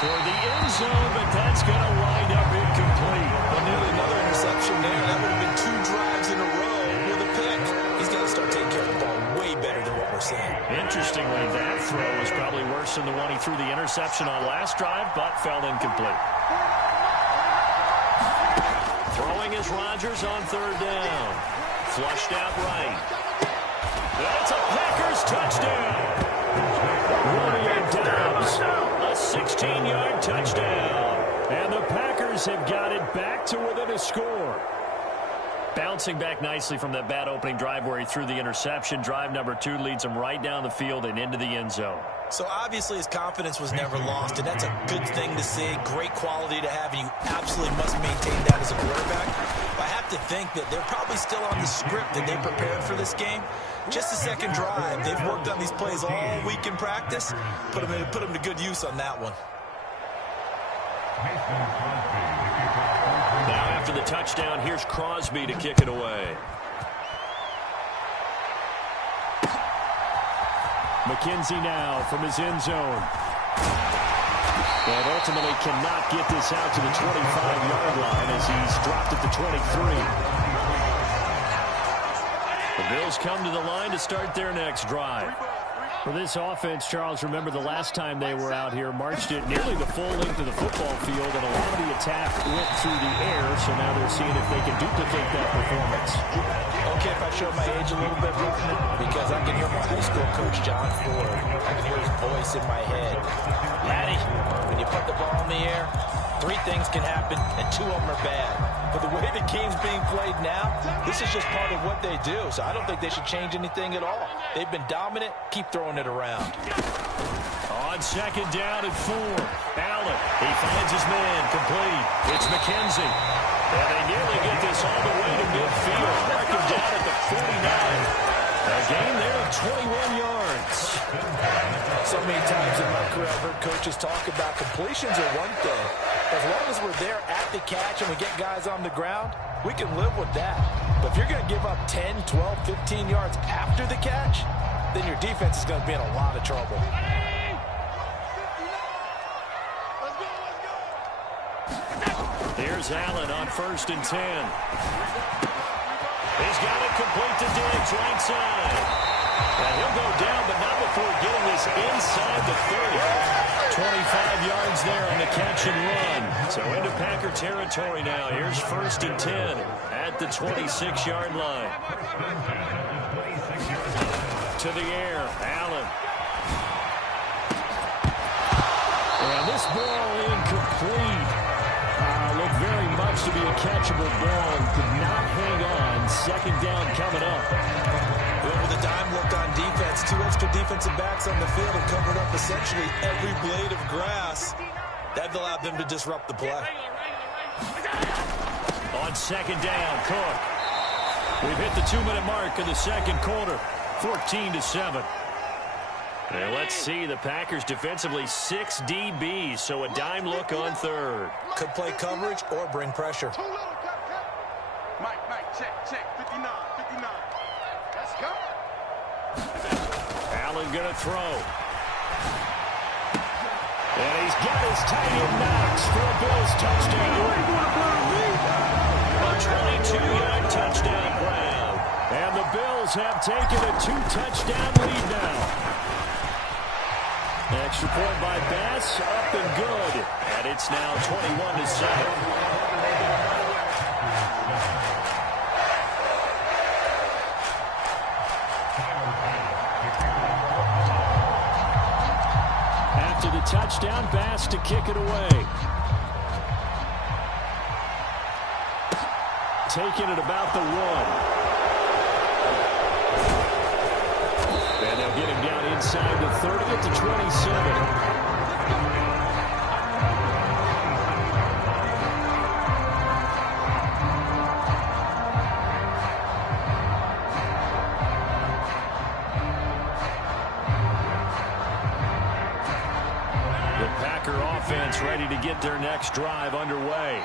toward the end zone, but that's going to wind up incomplete. Well, nearly another interception there. That would have been 2 drives in a row with a pick. He's got to start taking care of the ball way better than what we're seeing. Interestingly, that throw was probably worse than the one he threw the interception on last drive, but fell incomplete. Throwing is Rodgers on third down. Flushed out right. That's a Packers touchdown. William Dobbs, a 16-yard touchdown. And the Packers have got it back to within a score. Bouncing back nicely from that bad opening drive where he threw the interception. Drive number 2 leads him right down the field and into the end zone. So obviously his confidence was never lost, and that's a good thing to see. Great quality to have, and you absolutely must maintain that as a quarterback. But I have to think that they're probably still on the script that they prepared for this game. Just the second drive. They've worked on these plays all week in practice. Put them to good use on that one. Now after the touchdown, here's Crosby to kick it away. McKenzie now from his end zone. And ultimately cannot get this out to the 25-yard line as he's dropped at the 23. The Bills come to the line to start their next drive. For this offense, Charles, remember the last time they were out here, marched it nearly the full length of the football field, and a lot of the attack went through the air, so now they're seeing if they can duplicate that performance. Okay, if I show my age a little bit, because I can hear my high school coach, John Ford. I can hear his voice in my head. Laddie, when you put the ball in the air, 3 things can happen, and 2 of them are bad. But the way the game's being played now, this is just part of what they do. So I don't think they should change anything at all. They've been dominant. Keep throwing it around. On second down at 4. Allen, he finds his man, complete. It's McKenzie. And they nearly get this all the way to midfield. Mark him down at the 49. A gain there of 21 yards. So many times in my career, I've heard coaches talk about completions are one thing. As long as we're there at the catch and we get guys on the ground, we can live with that. But if you're going to give up 10, 12, 15 yards after the catch, then your defense is going to be in a lot of trouble. Here's Allen on 1st and 10. He's got it complete to Diggs, right side. And he'll go down, but not before getting this inside the 30. 25 yards there on the catch and run. So into Packer territory now. Here's 1st and 10 at the 26-yard line. To the air, Allen. And this ball incomplete. Looked very much to be a catchable ball and could not hang on. Second down coming up. With the dime look on defense, 2 extra defensive backs on the field and covered up essentially every blade of grass. That allowed them to disrupt the play. On second down, Cook. We've hit the 2-minute mark in the second quarter. 14-7. And let's see, the Packers defensively 6 DBs, so a dime look on 3rd. Could play coverage or bring pressure. Mike, check, 59. Let's go. Allen gonna throw. And he's got his tight end Knox for a Bills touchdown. A 22-yard touchdown Brown. And the Bills have taken a 2-touchdown lead now. Extra point by Bass, up and good. And it's now 21-7. After the touchdown, Bass to kick it away. Taking it about the 1. And they'll get him down inside the 30 at the 27. Offense ready to get their next drive underway.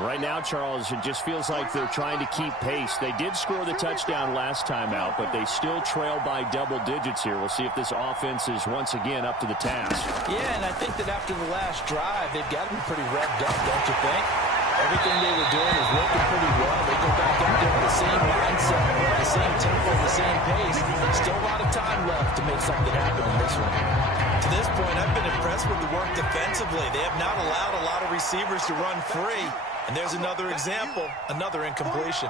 Right now, Charles, it just feels like they're trying to keep pace. They did score the touchdown last time out, but they still trail by double digits here. We'll see if this offense is once again up to the task. Yeah, and I think that after the last drive, they've got to be pretty revved up, don't you think? Everything they were doing is working pretty well. They go back out there with the same mindset, the same tempo, the same pace. Still a lot of time left to make something happen in this one. To this point, I've been impressed with the work defensively. They have not allowed a lot of receivers to run free. And there's another example, another incompletion.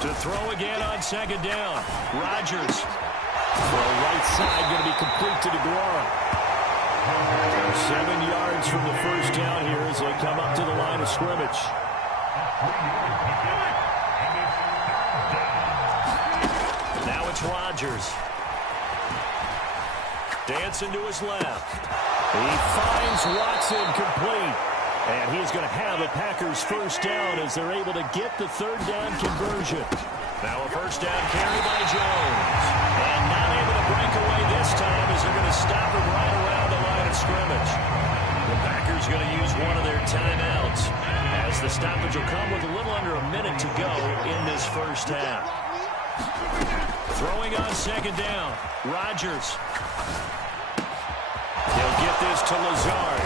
To throw again on second down. Rodgers. Throw right side, going to be complete to DeGuara. 7 yards from the first down here as they come up to the line of scrimmage. Now it's Rodgers. Dancing to his left. He finds Watson complete. And he's going to have a Packers first down as they're able to get the third down conversion. Now a first down carry by Jones. And not able to break away this time as they're going to stop him right around the line of scrimmage. The Packers going to use one of their timeouts as the stoppage will come with a little under a minute to go in this first half. Throwing on second down. Rodgers. He'll get this to Lazard.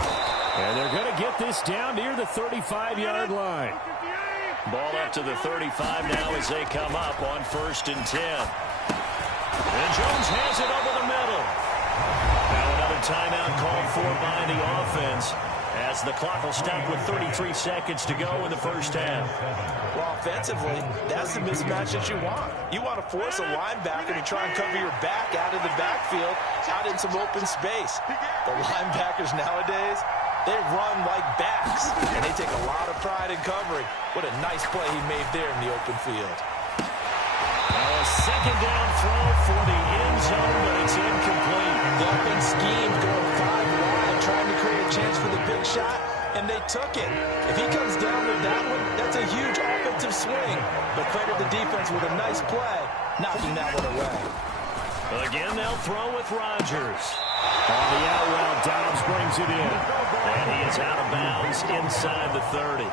And they're going to get this down near the 35-yard line. Ball up to the 35 now as they come up on 1st and 10. And Jones has it over the middle. Now another timeout called for by the offense as the clock will stop with 33 seconds to go in the first half. Well, offensively, that's the mismatch that you want. You want to force a linebacker to try and cover your back out of the backfield, out in some open space. The linebackers nowadays, they run like backs, and they take a lot of pride in covering. What a nice play he made there in the open field. Now a second down throw for the end zone, but it's incomplete. They've been schemed going 5 wide, trying to create a chance for the big shot, and they took it. If he comes down with that one, that's a huge offensive swing. But credit the defense with a nice play, knocking that one away. Again, they'll throw with Rodgers. On the out route, Dobbs brings it in. And he is out of bounds inside the 30.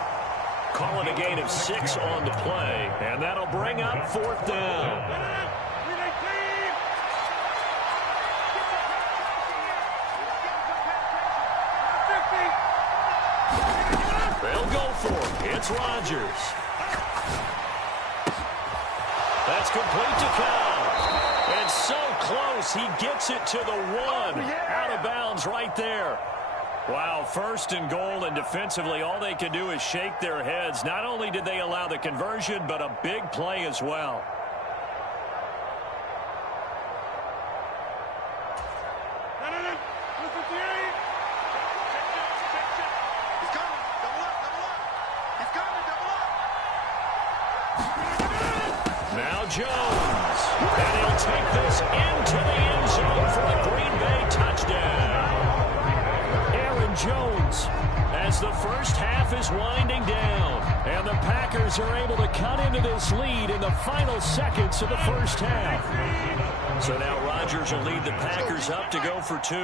Call it a gain of 6 on the play. And that'll bring up 4th down. They'll go for it. It's Rodgers. That's complete to Cobb. And so close, he gets it to the 1. Out of bounds right there. Wow, 1st and goal, and defensively, all they can do is shake their heads. Not only did they allow the conversion, but a big play as well. Now Jones. And he'll take this into the end zone for a Green Bay touchdown. Aaron Jones, as the first half is winding down. And the Packers are able to cut into this lead in the final seconds of the first half. So now Rodgers will lead the Packers up to go for 2.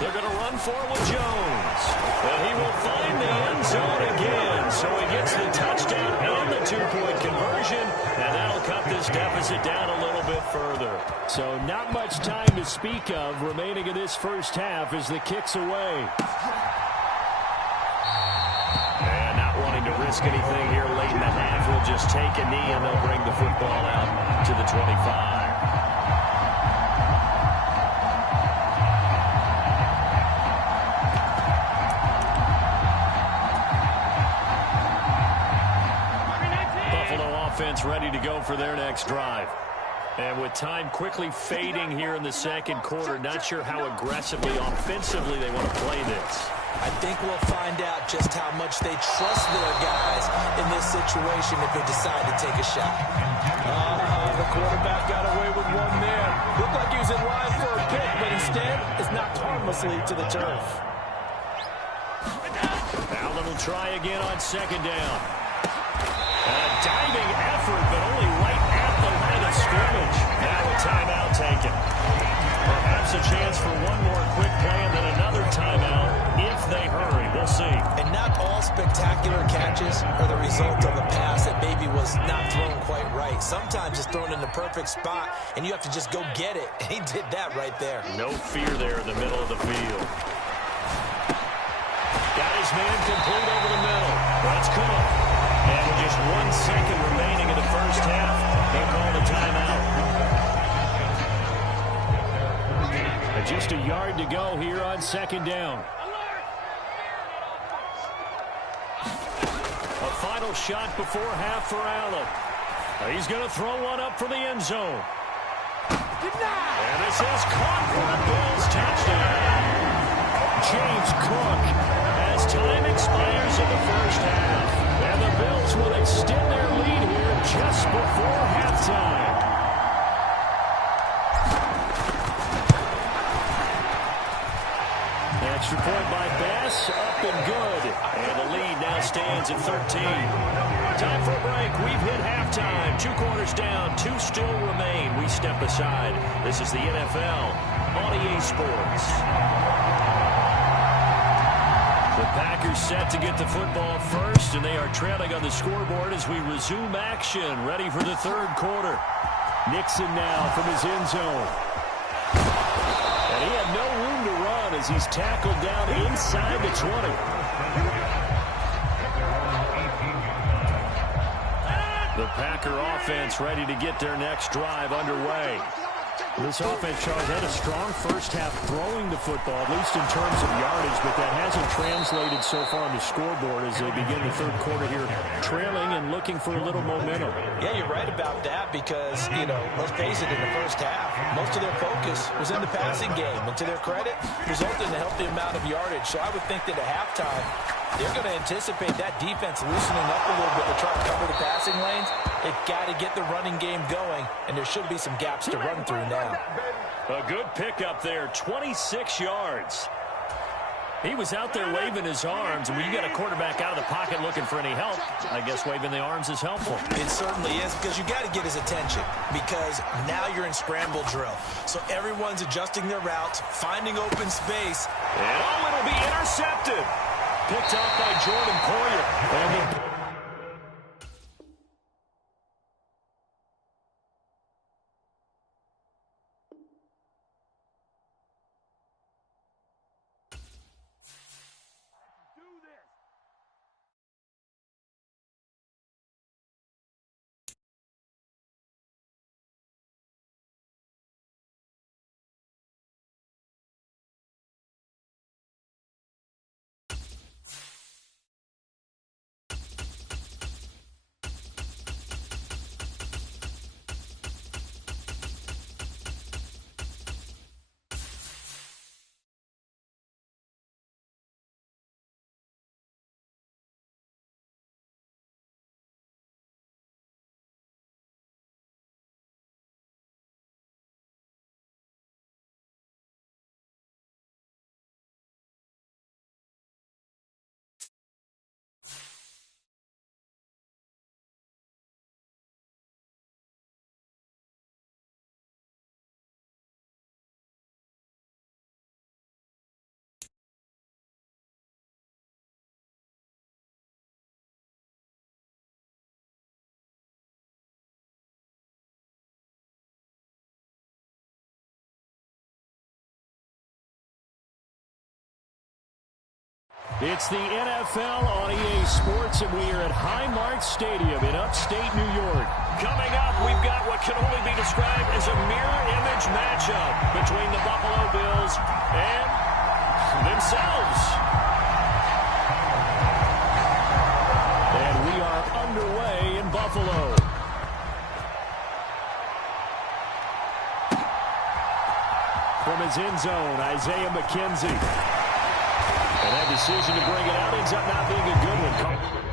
They're going to run for it with Jones. And he will find the end zone again. So he gets the touchdown and the 2-point conversion. And that'll cut this deficit down a little bit further. So not much time to speak of remaining in this first half as the kick's away. And not wanting to risk anything here late in the half, we'll just take a knee and they'll bring the football out to the 25. Ready to go for their next drive. And with time quickly fading here in the second quarter, not sure how aggressively, offensively they want to play this. I think we'll find out just how much they trust their guys in this situation if they decide to take a shot. The quarterback got away with one there. Looked like he was in line for a pick, but instead is knocked harmlessly to the turf. Allen will try again on second down. A diving effort, but only right at the line of scrimmage. Now a timeout taken. Perhaps a chance for one more quick play and then another timeout if they hurry. We'll see. And not all spectacular catches are the result of a pass that maybe was not thrown quite right. Sometimes it's thrown in the perfect spot, and you have to just go get it. And he did that right there. No fear there in the middle of the field. Got his man complete over the middle. Let's go. And with just 1 second remaining in the first half, they call the timeout. And just a yard to go here on second down. A final shot before half for Allen. He's going to throw one up for the end zone. And this is caught for the Bills touchdown. James Cook as time expires in the first half. And the Bills will extend their lead here just before halftime. Extra point by Bass, up and good. And the lead now stands at 13. Time for a break. We've hit halftime. 2 quarters down, 2 still remain. We step aside. This is the NFL on EA Sports. The Packers set to get the football first, and they are trailing on the scoreboard as we resume action, ready for the third quarter. Nixon now from his end zone. And he had no room to run as he's tackled down inside the 20. The Packer offense ready to get their next drive underway. This offense, Charles, had a strong first half throwing the football, at least in terms of yardage, but that hasn't translated so far on the scoreboard as they begin the third quarter here, trailing and looking for a little momentum. Yeah, you're right about that because, let's face it, in the first half, most of their focus was in the passing game. And to their credit, resulted in a healthy amount of yardage. So I would think that at halftime, they're going to anticipate that defense loosening up a little bit to try to cover the passing lanes. They've got to get the running game going, and there should be some gaps to run through now. A good pickup there, 26 yards. He was out there waving his arms, and when you got a quarterback out of the pocket looking for any help, I guess waving the arms is helpful. It certainly is, because you got to get his attention, because now you're in scramble drill. So everyone's adjusting their routes, finding open space. And it'll be intercepted. Picked off by Jordan Poyer. And it's the NFL on EA Sports, and we are at Highmark Stadium in upstate New York. Coming up, we've got what can only be described as a mirror image matchup between the Buffalo Bills and themselves. And we are underway in Buffalo. From his end zone, Isaiah McKenzie. And that decision to bring it out ends up not being a good one.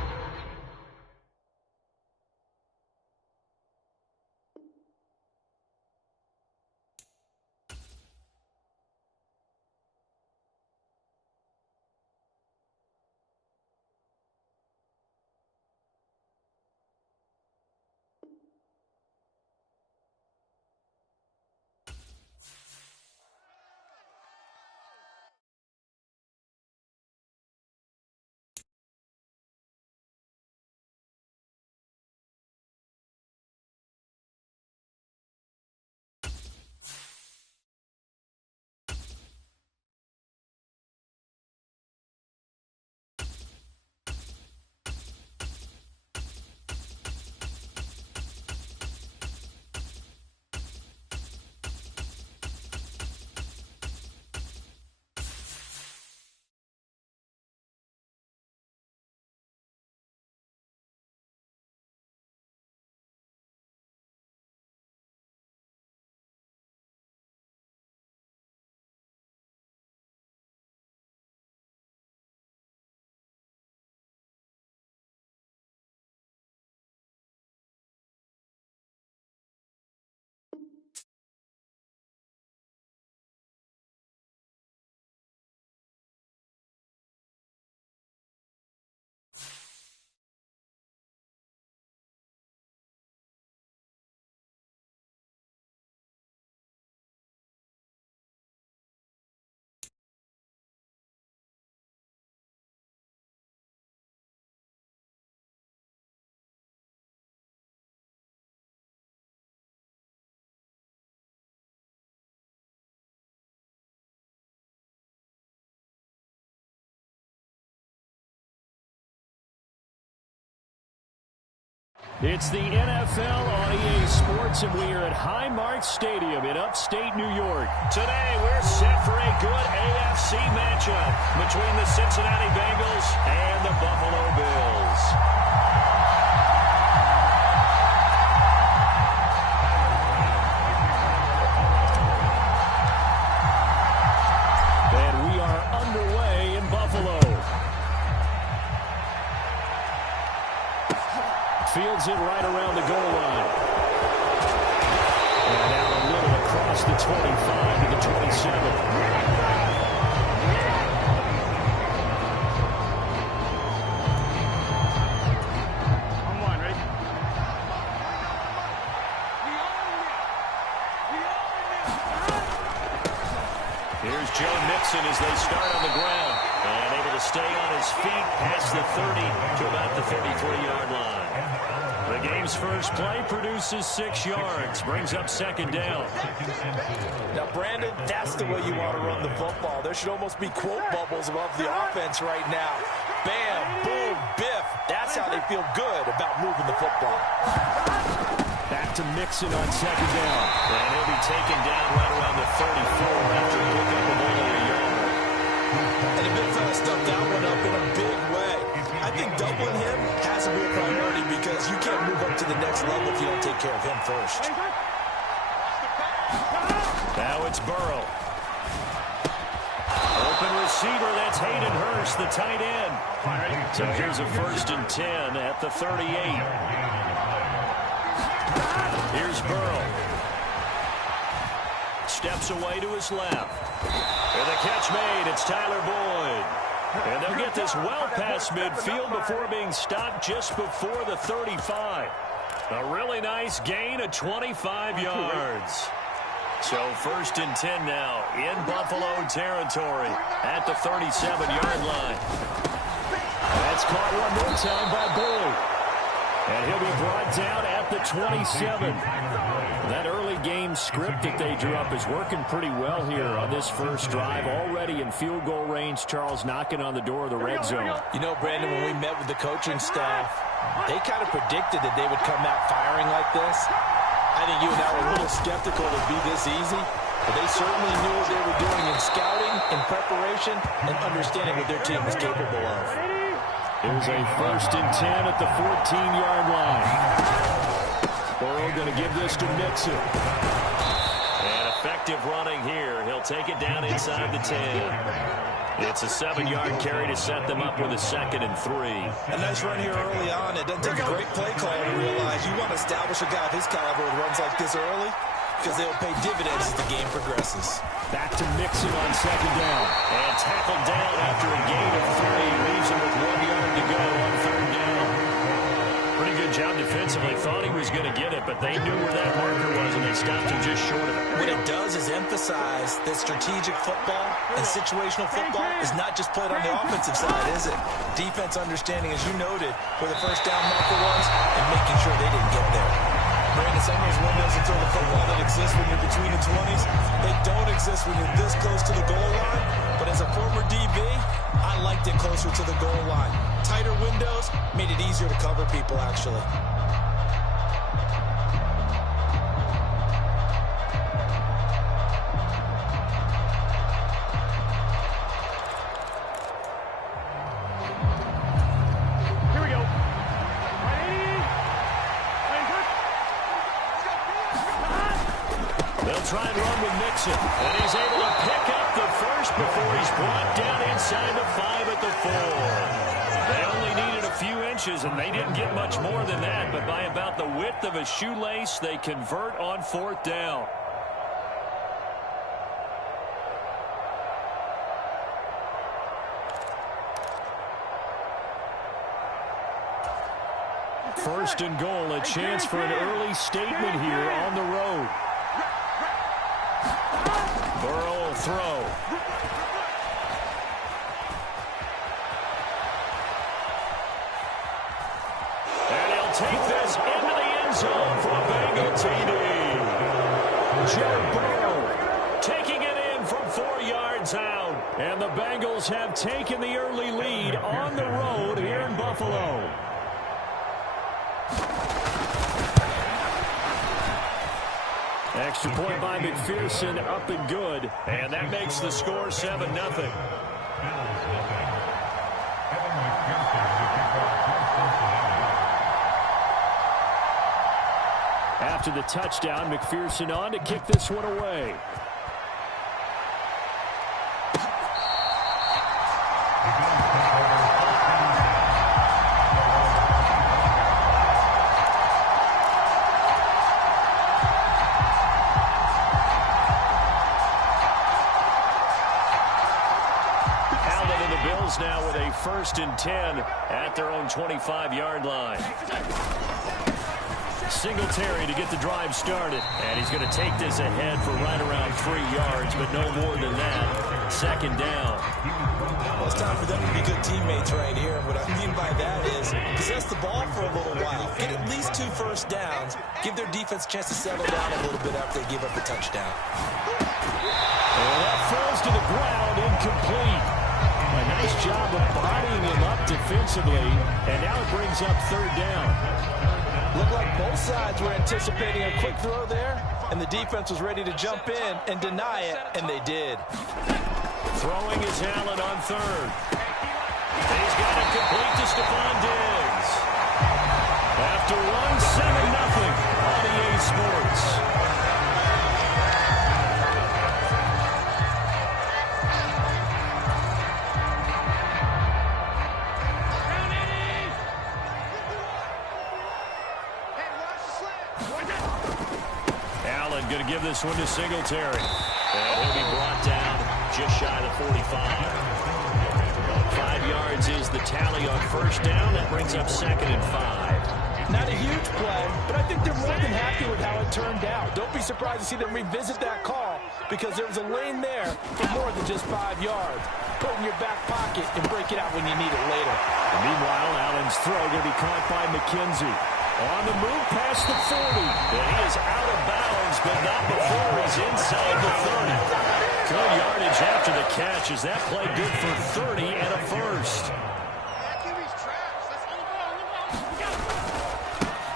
It's the NFL on EA Sports, and we are at Highmark Stadium in upstate New York. Today, we're set for a good AFC matchup between the Cincinnati Bengals and the Buffalo Bills. And we are underway in Buffalo. Fields it right around the goal line. And out a little across the 25 to the 27. Here's Joe Mixon as they start on the ground. And able to stay on his feet past the 30 to about the 33-yard line. The game's first play produces 6 yards. Brings up second down. Now, Brandon, that's the way you want to run the football. There should almost be quote bubbles above the offense right now. Bam, boom, biff. That's how they feel good about moving the football. Back to Mixon on second down. And he'll be taken down right around the 34 after a pickup of only a yard. And the big fella stuffed that one up in a big way. I think doubling him has to be a priority because you can't move up to the next level if you don't take care of him first. Now it's Burrow. Open receiver, that's Hayden Hurst, the tight end. So here's a 1st and 10 at the 38. Here's Burrow. Steps away to his left. And the catch made, it's Tyler Boyd. And they'll get this well past midfield before being stopped just before the 35. A really nice gain of 25 yards. So 1st and 10 now in Buffalo territory at the 37-yard line. That's caught one more time by Boyd. And he'll be brought down at the 27. That early game script that they drew up is working pretty well here on this first drive. Already in field goal range, Charles knocking on the door of the red zone. You know, Brandon, when we met with the coaching staff, they kind of predicted that they would come out firing like this. I think you and I were a little skeptical it would be this easy, but they certainly knew what they were doing in scouting, in preparation, and understanding what their team was capable of. Here's a 1st and 10 at the 14-yard line. Burrow going to give this to Mixon. And effective running here. He'll take it down inside the 10. It's a 7-yard carry to set them up with a 2nd and 3. A nice run here early on. It doesn't take a great play caller to realize you want to establish a guy of his caliber with runs like this early because they'll pay dividends as the game progresses. Back to Mixon on second down. And tackled down after a gain of 3. Leaves him with 1 yard to go on 3rd down. Pretty good job defensively. Thought he was going to get it, but they knew where that marker was, and they stopped him just short of it. What it does is emphasize that strategic football and situational football is not just played on the offensive side, is it? Defense understanding, as you noted, where the 1st down marker was and making sure they didn't get there. Brandon, some of those windows to throw the football that exist when you're between the 20s, they don't exist when you're this close to the goal line. But as a former DB, I liked it closer to the goal line. Tighter windows made it easier to cover people, actually. Try and run with Mixon. And he's able to pick up the 1st before he's brought down inside the 5 at the 4. They only needed a few inches, and they didn't get much more than that. But by about the width of a shoelace, they convert on 4th down. First and goal, a chance for an early statement here on the road. Burrow will throw. And he'll take this into the end zone for a Bengal TD. Joe Burrow taking it in from 4 yards out. And the Bengals have taken the early lead on the road here in Buffalo. Extra point by McPherson, up and good. And that makes the score 7-0. After the touchdown, McPherson on to kick this one away. Now with a 1st and 10 at their own 25-yard line. Singletary to get the drive started, and he's going to take this ahead for right around 3 yards, but no more than that. 2nd down. Well, it's time for them to be good teammates right here. What I mean by that is possess the ball for a little while. Get at least 2 first downs. Give their defense a chance to settle down a little bit after they give up a touchdown. And that falls to the ground, incomplete. A nice job of bodying him up defensively, and now it brings up 3rd down. Looked like both sides were anticipating a quick throw there, and the defense was ready to jump in and deny it, and they did. Throwing is Allen on 3rd. He's got it complete to Stephon Diggs. After one, 7-0 on EA Sports. Going to give this one to Singletary. And he'll be brought down just shy of the 45. 5 yards is the tally on 1st down. That brings up 2nd and 5. Not a huge play, but I think they're more than happy with how it turned out. Don't be surprised to see them revisit that call because there was a lane there for more than just 5 yards. Put it in your back pocket and break it out when you need it later. And meanwhile, Allen's throw going to be caught by McKenzie. On the move past the 40. And he is out of bounds, but not before he's inside the 30. Good yardage after the catch. Is that play good for 30 and a 1st?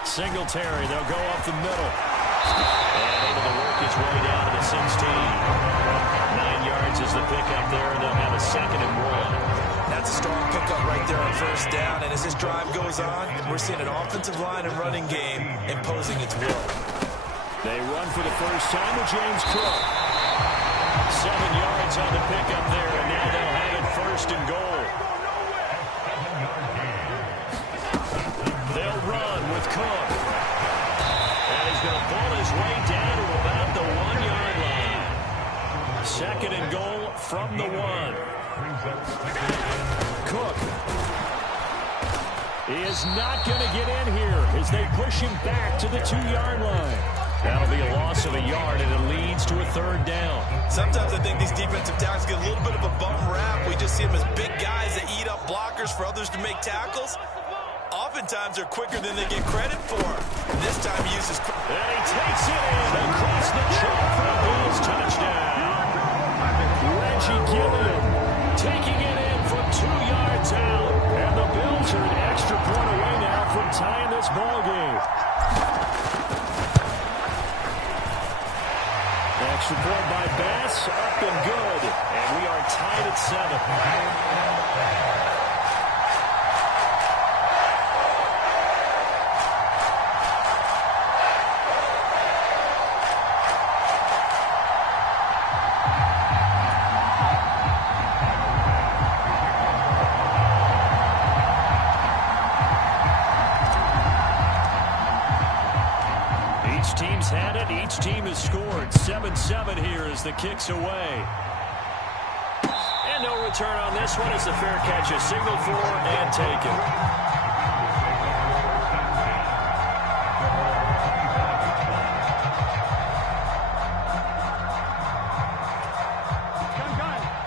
Singletary, they'll go up the middle. And able to work his way down to the 16. 9 yards is the pickup there, and they'll have a 2nd and 1. That's a strong pickup right there on 1st down. And as this drive goes on, we're seeing an offensive line and running game imposing its will. They run for the first time with James Cook. 7 yards on the pickup there, and now they'll have it 1st and goal. They'll run with Cook. And he's going to pull his way down to about the 1-yard line. 2nd and goal from the 1. Cook is not going to get in here as they push him back to the 2-yard line. That'll be a loss of a yard, and it leads to a 3rd down. Sometimes I think these defensive tackles get a little bit of a bum rap. We just see them as big guys that eat up blockers for others to make tackles. Oftentimes they're quicker than they get credit for. And this time he uses... And he takes it in across the chalk for a Bills touchdown. Reggie Gilliam taking it in from 2 yards out. And the Bills are an extra point away now from tying this ball game. Extra point by Bass, up and good. And we are tied at 7. Had it. Each team has scored. 7-7 here as the kick's away. And no return on this one. It's a fair catch. A signal for and taken.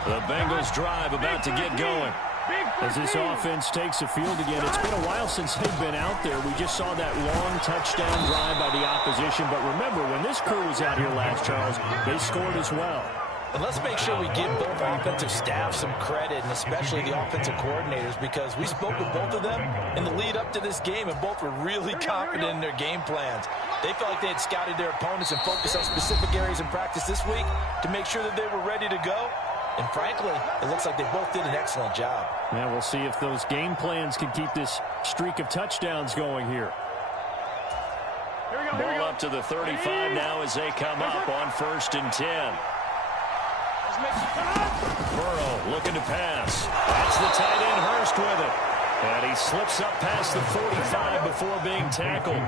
The Bengals drive about to get going. As this offense takes the field again, it's been a while since they've been out there. We just saw that long touchdown drive by the opposition. But remember, when this crew was out here last, Charles, they scored as well. And let's make sure we give both offensive staff some credit, and especially the offensive coordinators, because we spoke with both of them in the lead up to this game, and both were really confident in their game plans. They felt like they had scouted their opponents and focused on specific areas in practice this week to make sure that they were ready to go. And frankly, it looks like they both did an excellent job. Yeah, we'll see if those game plans can keep this streak of touchdowns going here. Ball up to the 35 now as they come up on 1st and 10. Burrow looking to pass. That's the tight end Hurst with it. And he slips up past the 45 before being tackled.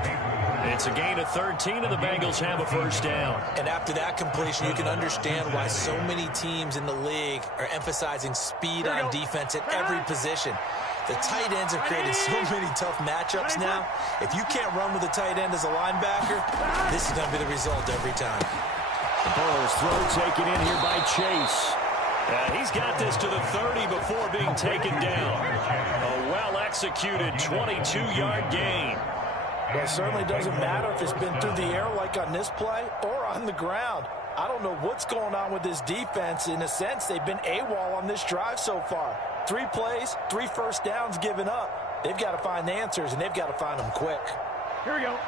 It's a gain of 13, and the Bengals have a 1st down. And after that completion, you can understand why so many teams in the league are emphasizing speed on defense at every position. The tight ends have created so many tough matchups now. If you can't run with a tight end as a linebacker, this is going to be the result every time. Burrow's throw taken in here by Chase. He's got this to the 30 before being taken down. A well-executed 22-yard gain. Well, it certainly doesn't matter if it's been through the air like on this play or on the ground. I don't know what's going on with this defense. In a sense, they've been AWOL on this drive so far. 3 plays, 3 first downs given up. They've got to find the answers, and they've got to find them quick. Here we go.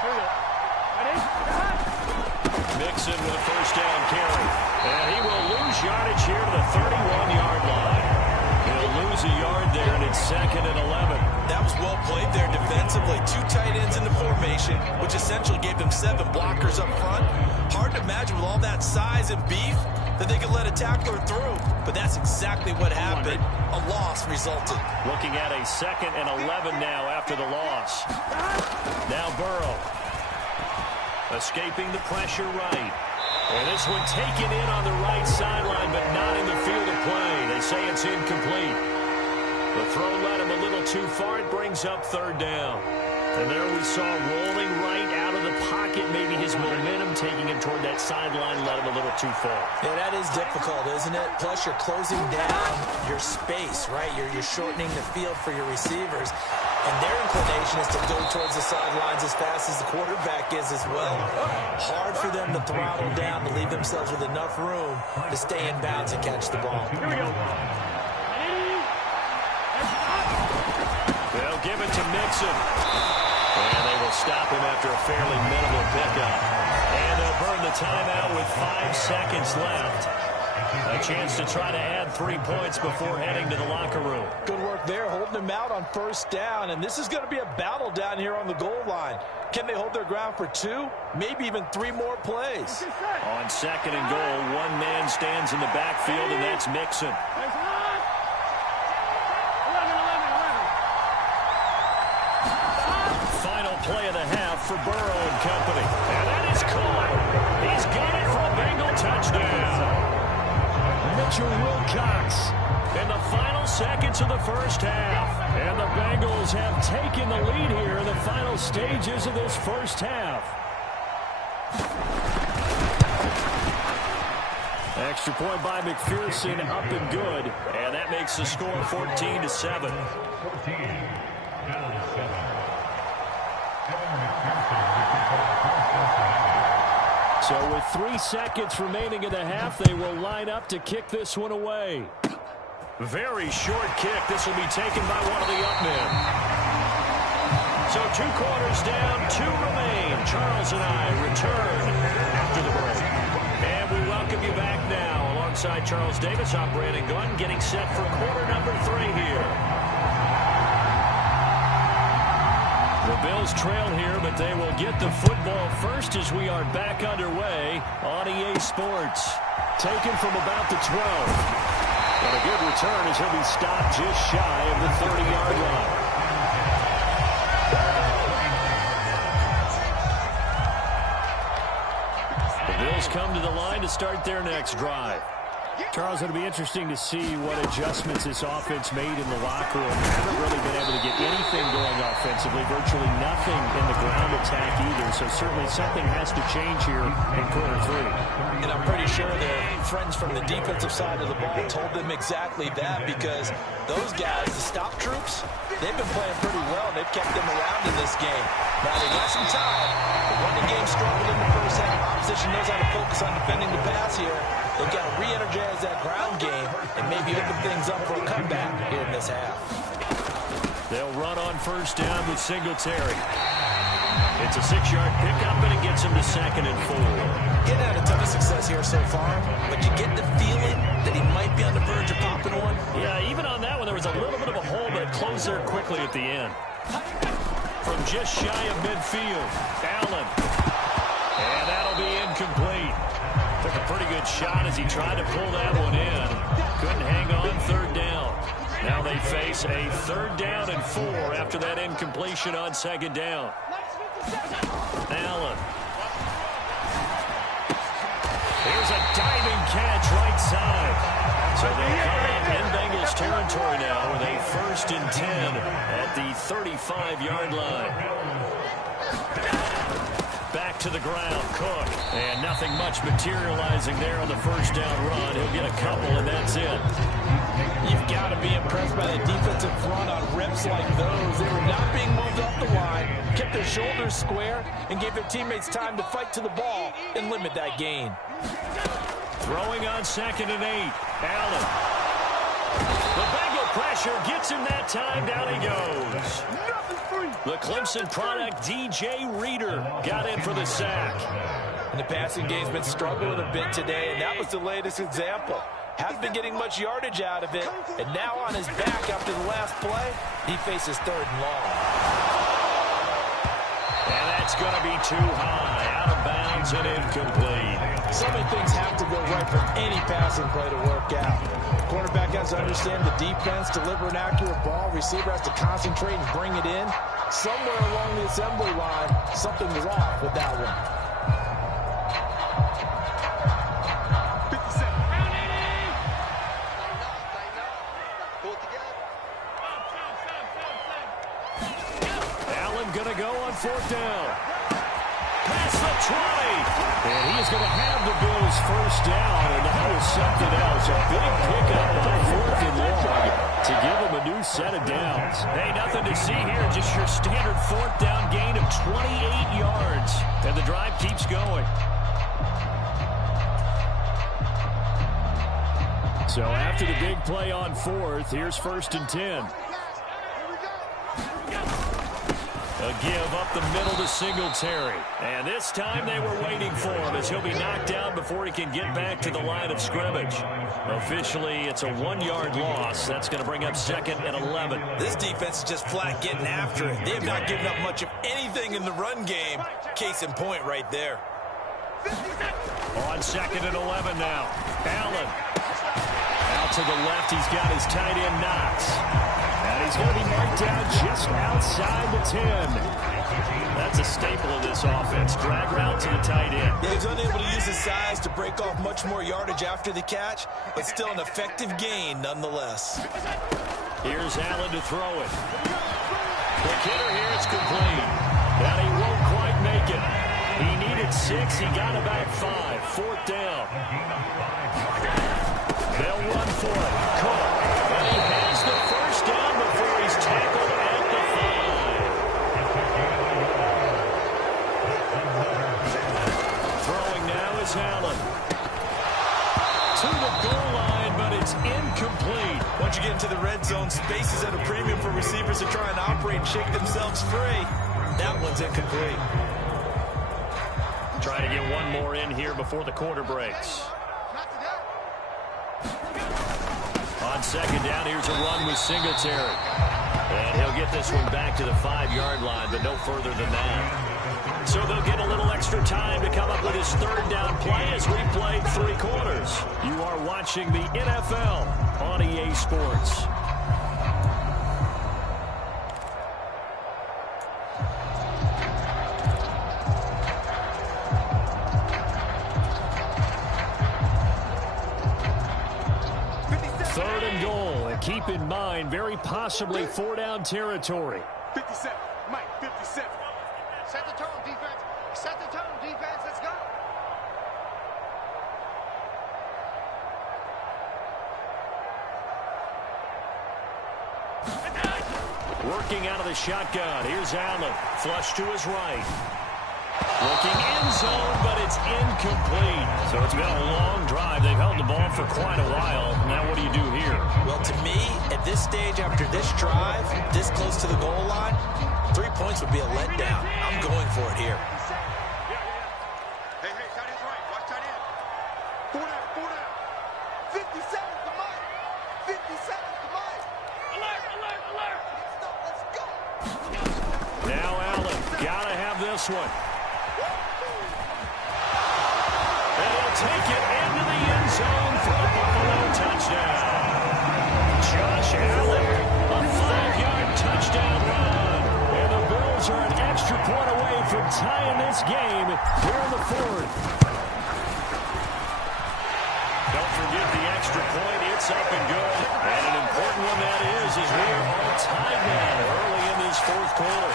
Here we go. Mixon with a 1st down carry. And he will lose yardage here to the 31-yard line. He'll lose a yard there, and it's 2nd and 11. That was well played there defensively. 2 tight ends in the formation, which essentially gave them 7 blockers up front. Hard to imagine with all that size and beef that they could let a tackler through. But that's exactly what happened. A loss resulted. Looking at a 2nd and 11 now after the loss. Now Burrow. Escaping the pressure right. And this one taken in on the right sideline, but not in the field of play. They say it's incomplete. The throw led him a little too far. It brings up 3rd down. And there we saw rolling right out of the pocket. Maybe his momentum taking him toward that sideline led him a little too far. Yeah, that is difficult, isn't it? Plus, you're closing down your space, right? You're shortening the field for your receivers. And their inclination is to go towards the sidelines as fast as the quarterback is as well. Hard for them to throttle down to leave themselves with enough room to stay in bounds and catch the ball. Here we go. They'll give it to Mixon. And they will stop him after a fairly minimal pickup. And they'll burn the timeout with 5 seconds left. A chance to try to add 3 points before heading to the locker room. Good work there, holding him out on 1st down. And this is going to be a battle down here on the goal line. Can they hold their ground for 2, maybe even 3 more plays? On 2nd and goal, 1 man stands in the backfield, and that's Mixon. Final play of the half for Burrow and company. And that is caught. He's got it for a Bengal touchdown. Mitchell Wilcox in the final seconds of the 1st half. And the Bengals have taken the lead here in the final stages of this 1st half. Extra point by McPherson, up and good. And that makes the score 14-7. So with 3 seconds remaining in the half, they will line up to kick this one away. Very short kick. This will be taken by one of the up men. So 2 quarters down, 2 remain. Charles and I return after the break. And we welcome you back now alongside Charles Davis. I'm Brandon Glenn getting set for quarter number 3 here. The Bills trail here, but they will get the football first as we are back underway on EA Sports. Taken from about the 12. But a good return as he'll be stopped just shy of the 30-yard line. The Bills come to the line to start their next drive. Charles, it'll be interesting to see what adjustments this offense made in the locker room. They haven't really been able to get anything going offensively, virtually nothing in the ground attack either. So certainly something has to change here in quarter 3. And I'm pretty sure their friends from the defensive side of the ball told them exactly that, because those guys, the stop troops, they've been playing pretty well. They've kept them around in this game. Now they got some time. The running game struggled in the 1st half. Opposition knows how to focus on defending the pass here. They've got to re-energize that ground game and maybe open things up for a comeback here in this half. They'll run on first down with Singletary. It's a 6-yard pickup, and it gets him to 2nd and 4. Getting out a ton of success here so far, but you get the feeling that he might be on the verge of popping one. Yeah, even on that one, there was a little bit of a hole, but it closed there quickly at the end. From just shy of midfield, Allen. And that'll be incomplete. Took a pretty good shot as he tried to pull that one in. Couldn't hang on 3rd down. Now they face a 3rd down and 4 after that incompletion on 2nd down. Allen. Here's a diving catch right side. So they'll come up in Bengals territory now with a 1st and 10 at the 35-yard line. Back to the ground, Cook. And nothing much materializing there on the 1st down run. He'll get a couple, and that's it. You've got to be impressed by the defensive front on reps like those. They were not being moved off the line, kept their shoulders square, and gave their teammates time to fight to the ball and limit that gain. Throwing on 2nd and 8. Allen. The Bengal pressure gets him that time. Down he goes. The Clemson product, DJ Reader, got in for the sack. And the passing game's been struggling a bit today, and that was the latest example. Hasn't been getting much yardage out of it, and now on his back after the last play, he faces 3rd and long. And that's going to be too high, out of bounds and incomplete. So many things have to go right for any passing play to work out. Quarterback has to understand the defense, deliver an accurate ball. Receiver has to concentrate and bring it in. Somewhere along the assembly line, something was off with that one. Allen going to go on 4th down. Past the 20. And he is going to have the Bills' 1st down. And that was something else. A big pickup on 4th and long to give him a new set of downs. Hey, nothing to see here. Just your standard 4th down gain of 28 yards. And the drive keeps going. So after the big play on 4th, here's 1st and 10. A give up the middle to Singletary. And this time they were waiting for him as he'll be knocked down before he can get back to the line of scrimmage. Officially, it's a 1-yard loss. That's going to bring up 2nd and 11. This defense is just flat getting after it. They have not given up much of anything in the run game. Case in point right there. On 2nd and 11 now. Allen. Out to the left, he's got his tight end Knox. And he's going to be marked down just outside the 10. That's a staple of this offense. Drag route to the tight end. Yeah, he's unable to use his size to break off much more yardage after the catch, but still an effective gain nonetheless. Here's Allen to throw it. Quick hitter here, it's complete. And he won't quite make it. He needed 6, he got about 5. 4th down. They'll run for it. Cook. And he has the 1st down before he's tackled at the 5. Throwing now is Allen. To the goal line, but it's incomplete. Once you get into the red zone, space is at a premium for receivers to try and operate and shake themselves free. That one's incomplete. Trying to get one more in here before the quarter breaks. On 2nd down, here's a run with Singletary. And he'll get this one back to the 5-yard line, but no further than that. So they'll get a little extra time to come up with his 3rd down play as we played 3 quarters. You are watching the NFL on EA Sports. Keep in mind, very possibly 4-down territory. 57, Mike, 57. Set the tone, defense. Set the tone, defense. Let's go. Working out of the shotgun. Here's Allen. Flush to his right. Looking end zone, but it's incomplete. So it's been a long drive. They've held the ball for quite a while. Now what do you do here? Well, to me, at this stage, after this drive, this close to the goal line, 3 points would be a letdown. I'm going for it here. Hey, tight end's right. Watch tight end. 4 down. 50 seconds to Mike. 50 seconds to Mike. Alert. Let's go. Now Allen, gotta have this one. And he'll take it into the end zone for a Buffalo touchdown. Josh Allen, a 5-yard touchdown run. And the Bills are an extra point away from tying this game here in the fourth. Don't forget the extra point. It's up and good. And an important one that is as we are all tied now early in this fourth quarter.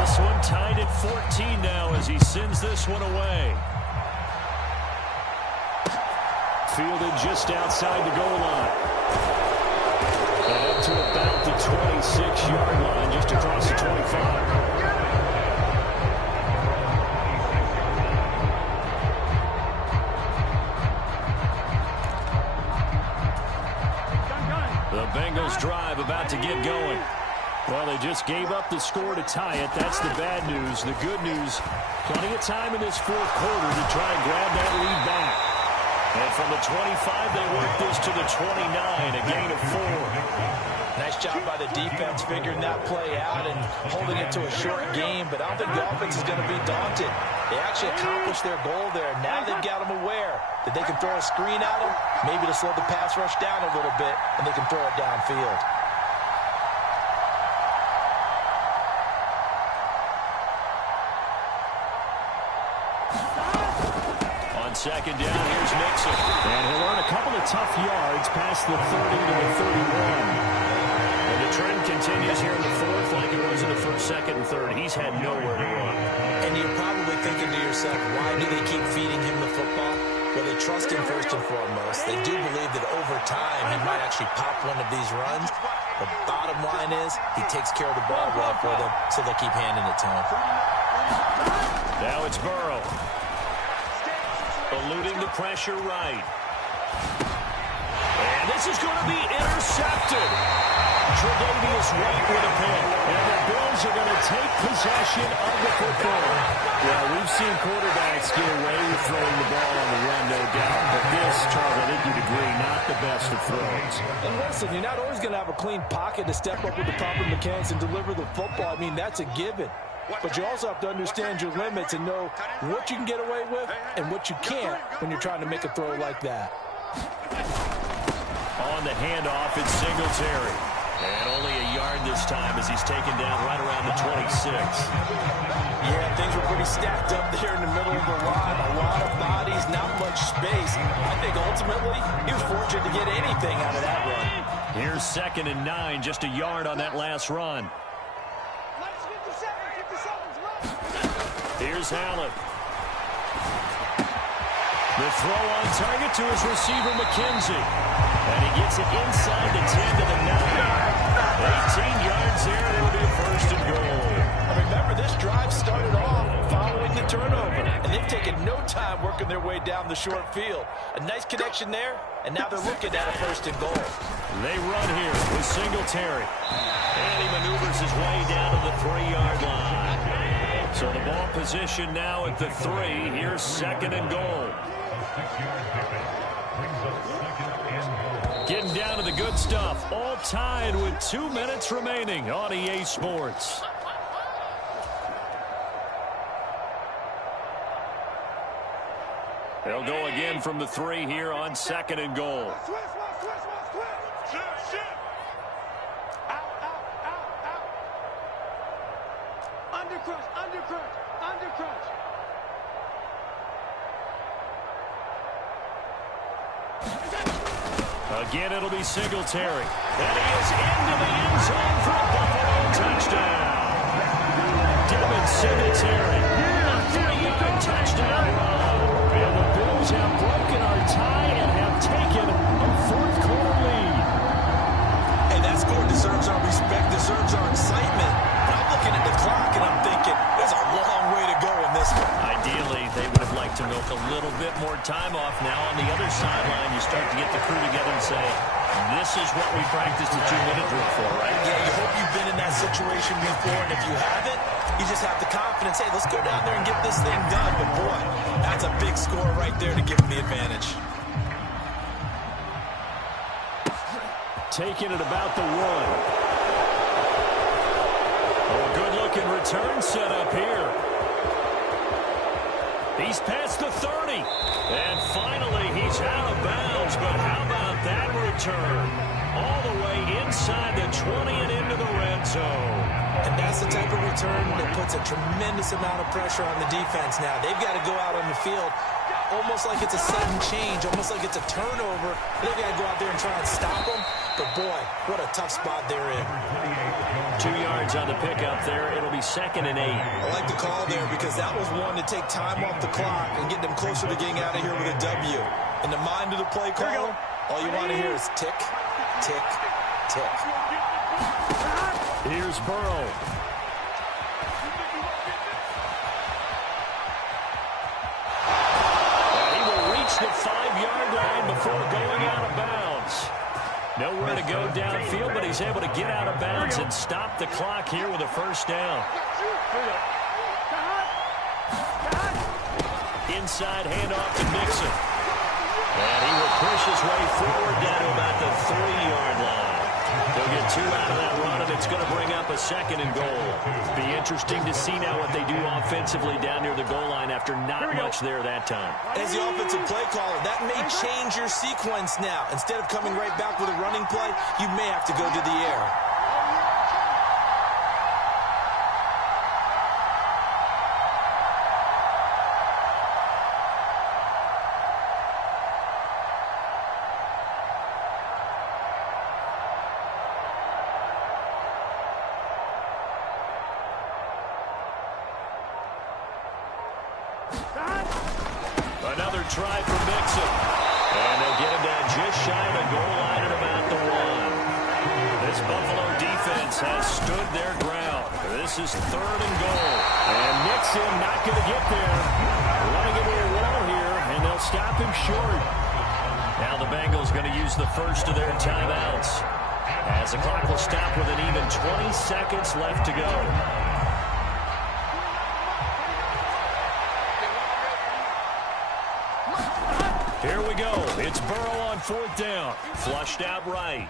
This one tied at 14 now as he sends this one away. Fielded just outside the goal line. And up to about the 26-yard line, just across the 25. The Bengals drive about to get going. Well, they just gave up the score to tie it. That's the bad news. The good news, plenty of time in this fourth quarter to try and grab that lead back. And from the 25, they work this to the 29, a gain of 4. Nice job by the defense figuring that play out and holding it to a short game, but I don't think the offense is going to be daunted. They actually accomplished their goal there. Now they've got them aware that they can throw a screen at them, maybe to slow the pass rush down a little bit, and they can throw it downfield. On second down, here's Mixon. And he'll earn a couple of tough yards past the 30 to the 31. And the trend continues here in the fourth like it was in the first, second, and third. He's had nowhere to run. And you're probably thinking to yourself, why do they keep feeding him the football? Well, they trust him first and foremost. They do believe that over time he might actually pop one of these runs. The bottom line is he takes care of the ball well for them, so they'll keep handing it to him. Now it's Burrow. Eluding the pressure right. And this is going to be intercepted. Tre'Davious White with a pick. And the Bills are going to take possession of the football. Well, we've seen quarterbacks get away with throwing the ball on the run, no doubt. But this, Charles, I think you'd agree, not the best of throws. And listen, you're not always going to have a clean pocket to step up with the proper mechanics and deliver the football. I mean, that's a given. But you also have to understand your limits and know what you can get away with and what you can't when you're trying to make a throw like that. On the handoff, it's Singletary. And only a yard this time as he's taken down right around the 26. Yeah, things were pretty stacked up there in the middle of the line. A lot of bodies, not much space. I think ultimately he was fortunate to get anything out of that run. Here's 2nd and 9, just a yard on that last run. Here's Allen. The throw on target to his receiver, McKenzie. And he gets it inside the 10 to the 9. 18 yards there, and it'll be a 1st and goal. Remember, this drive started off following the turnover, and they've taken no time working their way down the short field. A nice connection there, and now they're looking at a 1st and goal. They run here with Singletary. And he maneuvers his way down to the 3-yard line. So the ball position now at the 3. Here's 2nd and goal. Getting down to the good stuff. All tied with 2 minutes remaining on EA Sports. They'll go again from the 3 here on 2nd and goal. Again, it'll be Singletary. And he is into the end zone for a Buffalo touchdown. Devin Singletary, a 3-yard touchdown run. And the to milk a little bit more time off. Now on the other sideline, you start to get the crew together and say, this is what we practiced the 2-minute drill for, right? Yeah, you hope you've been in that situation before, and if you haven't, you just have the confidence, hey, let's go down there and get this thing done. But boy, that's a big score right there to give them the advantage. Taking it about the 1. Oh, good-looking return set up here. He's past the 30. And finally, he's out of bounds. But how about that return? All the way inside the 20 and into the red zone. And that's the type of return that puts a tremendous amount of pressure on the defense now. They've got to go out on the field almost like it's a sudden change, almost like it's a turnover. They've got to go out there and try and stop them. But, boy, what a tough spot they're in. 2 yards on the pickup there. It'll be 2nd and 8. I like the call there because that was one to take time off the clock and get them closer to getting out of here with a W. In the mind of the play caller, all you want to hear is tick, tick, tick. Here's Burrow. And he will reach the 5-yard line before going out of bounds. Nowhere to go downfield, but he's able to get out of bounds and stop the clock here with a first down. Inside handoff to Mixon. And he will push his way forward down to about the 3-yard line. They'll get 2 out of that run, and it's going to bring up a 2nd and goal. Be interesting to see now what they do offensively down near the goal line after not much there that time. As the offensive play caller, that may change your sequence now. Instead of coming right back with a running play, you may have to go to the air. Another try for Mixon. And they'll get him down just shy of the goal line at about the 1. This Buffalo defense has stood their ground. This is 3rd and goal. And Mixon not going to get there. Running into a wall here, and they'll stop him short. Now the Bengals going to use the first of their timeouts, as the clock will stop with an even 20 seconds left to go. Here we go. It's Burrow on 4th down. Flushed out right.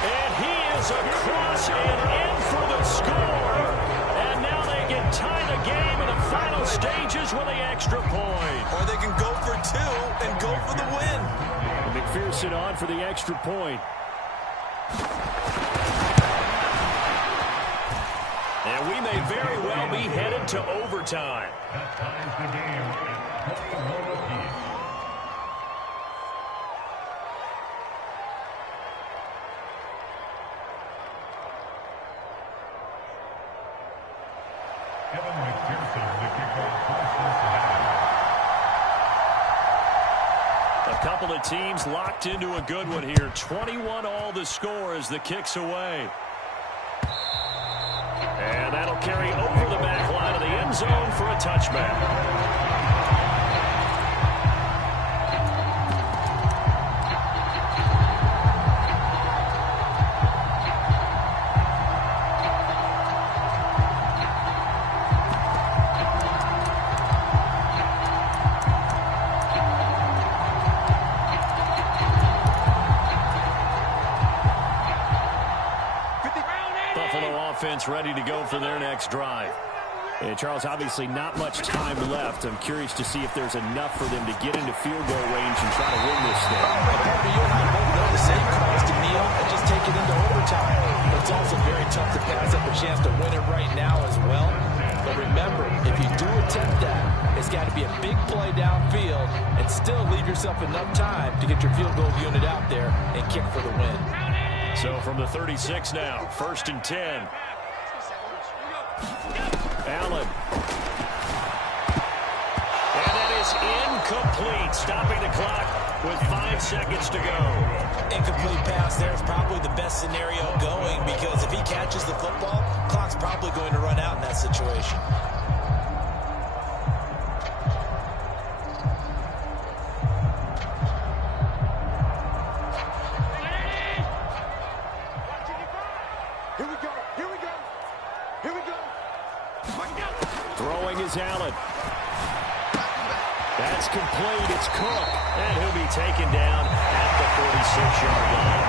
And he is across and in for the score. And now they can tie the game in the final stages with the extra point. Or they can go for 2 and go for the win. McPherson on for the extra point. And we may very well be headed to overtime. That ties the game. A couple of teams locked into a good one here. 21 all the score as the kick's away. And that'll carry over the back line of the end zone for a touchback. Ready to go for their next drive. And Charles, obviously not much time left. I'm curious to see if there's enough for them to get into field goal range and try to win this thing. You and I both know the same calls to kneel and just take it into overtime. But it's also very tough to pass up a chance to win it right now as well. But remember, if you do attempt that, it's got to be a big play downfield and still leave yourself enough time to get your field goal unit out there and kick for the win. So from the 36 now, 1st and 10. Allen. And that is incomplete, stopping the clock with 5 seconds to go. Incomplete pass there is probably the best scenario going, because if he catches the football, clock's probably going to run out in that situation. Throwing is Allen. That's complete. It's Cook. And he'll be taken down at the 46-yard line.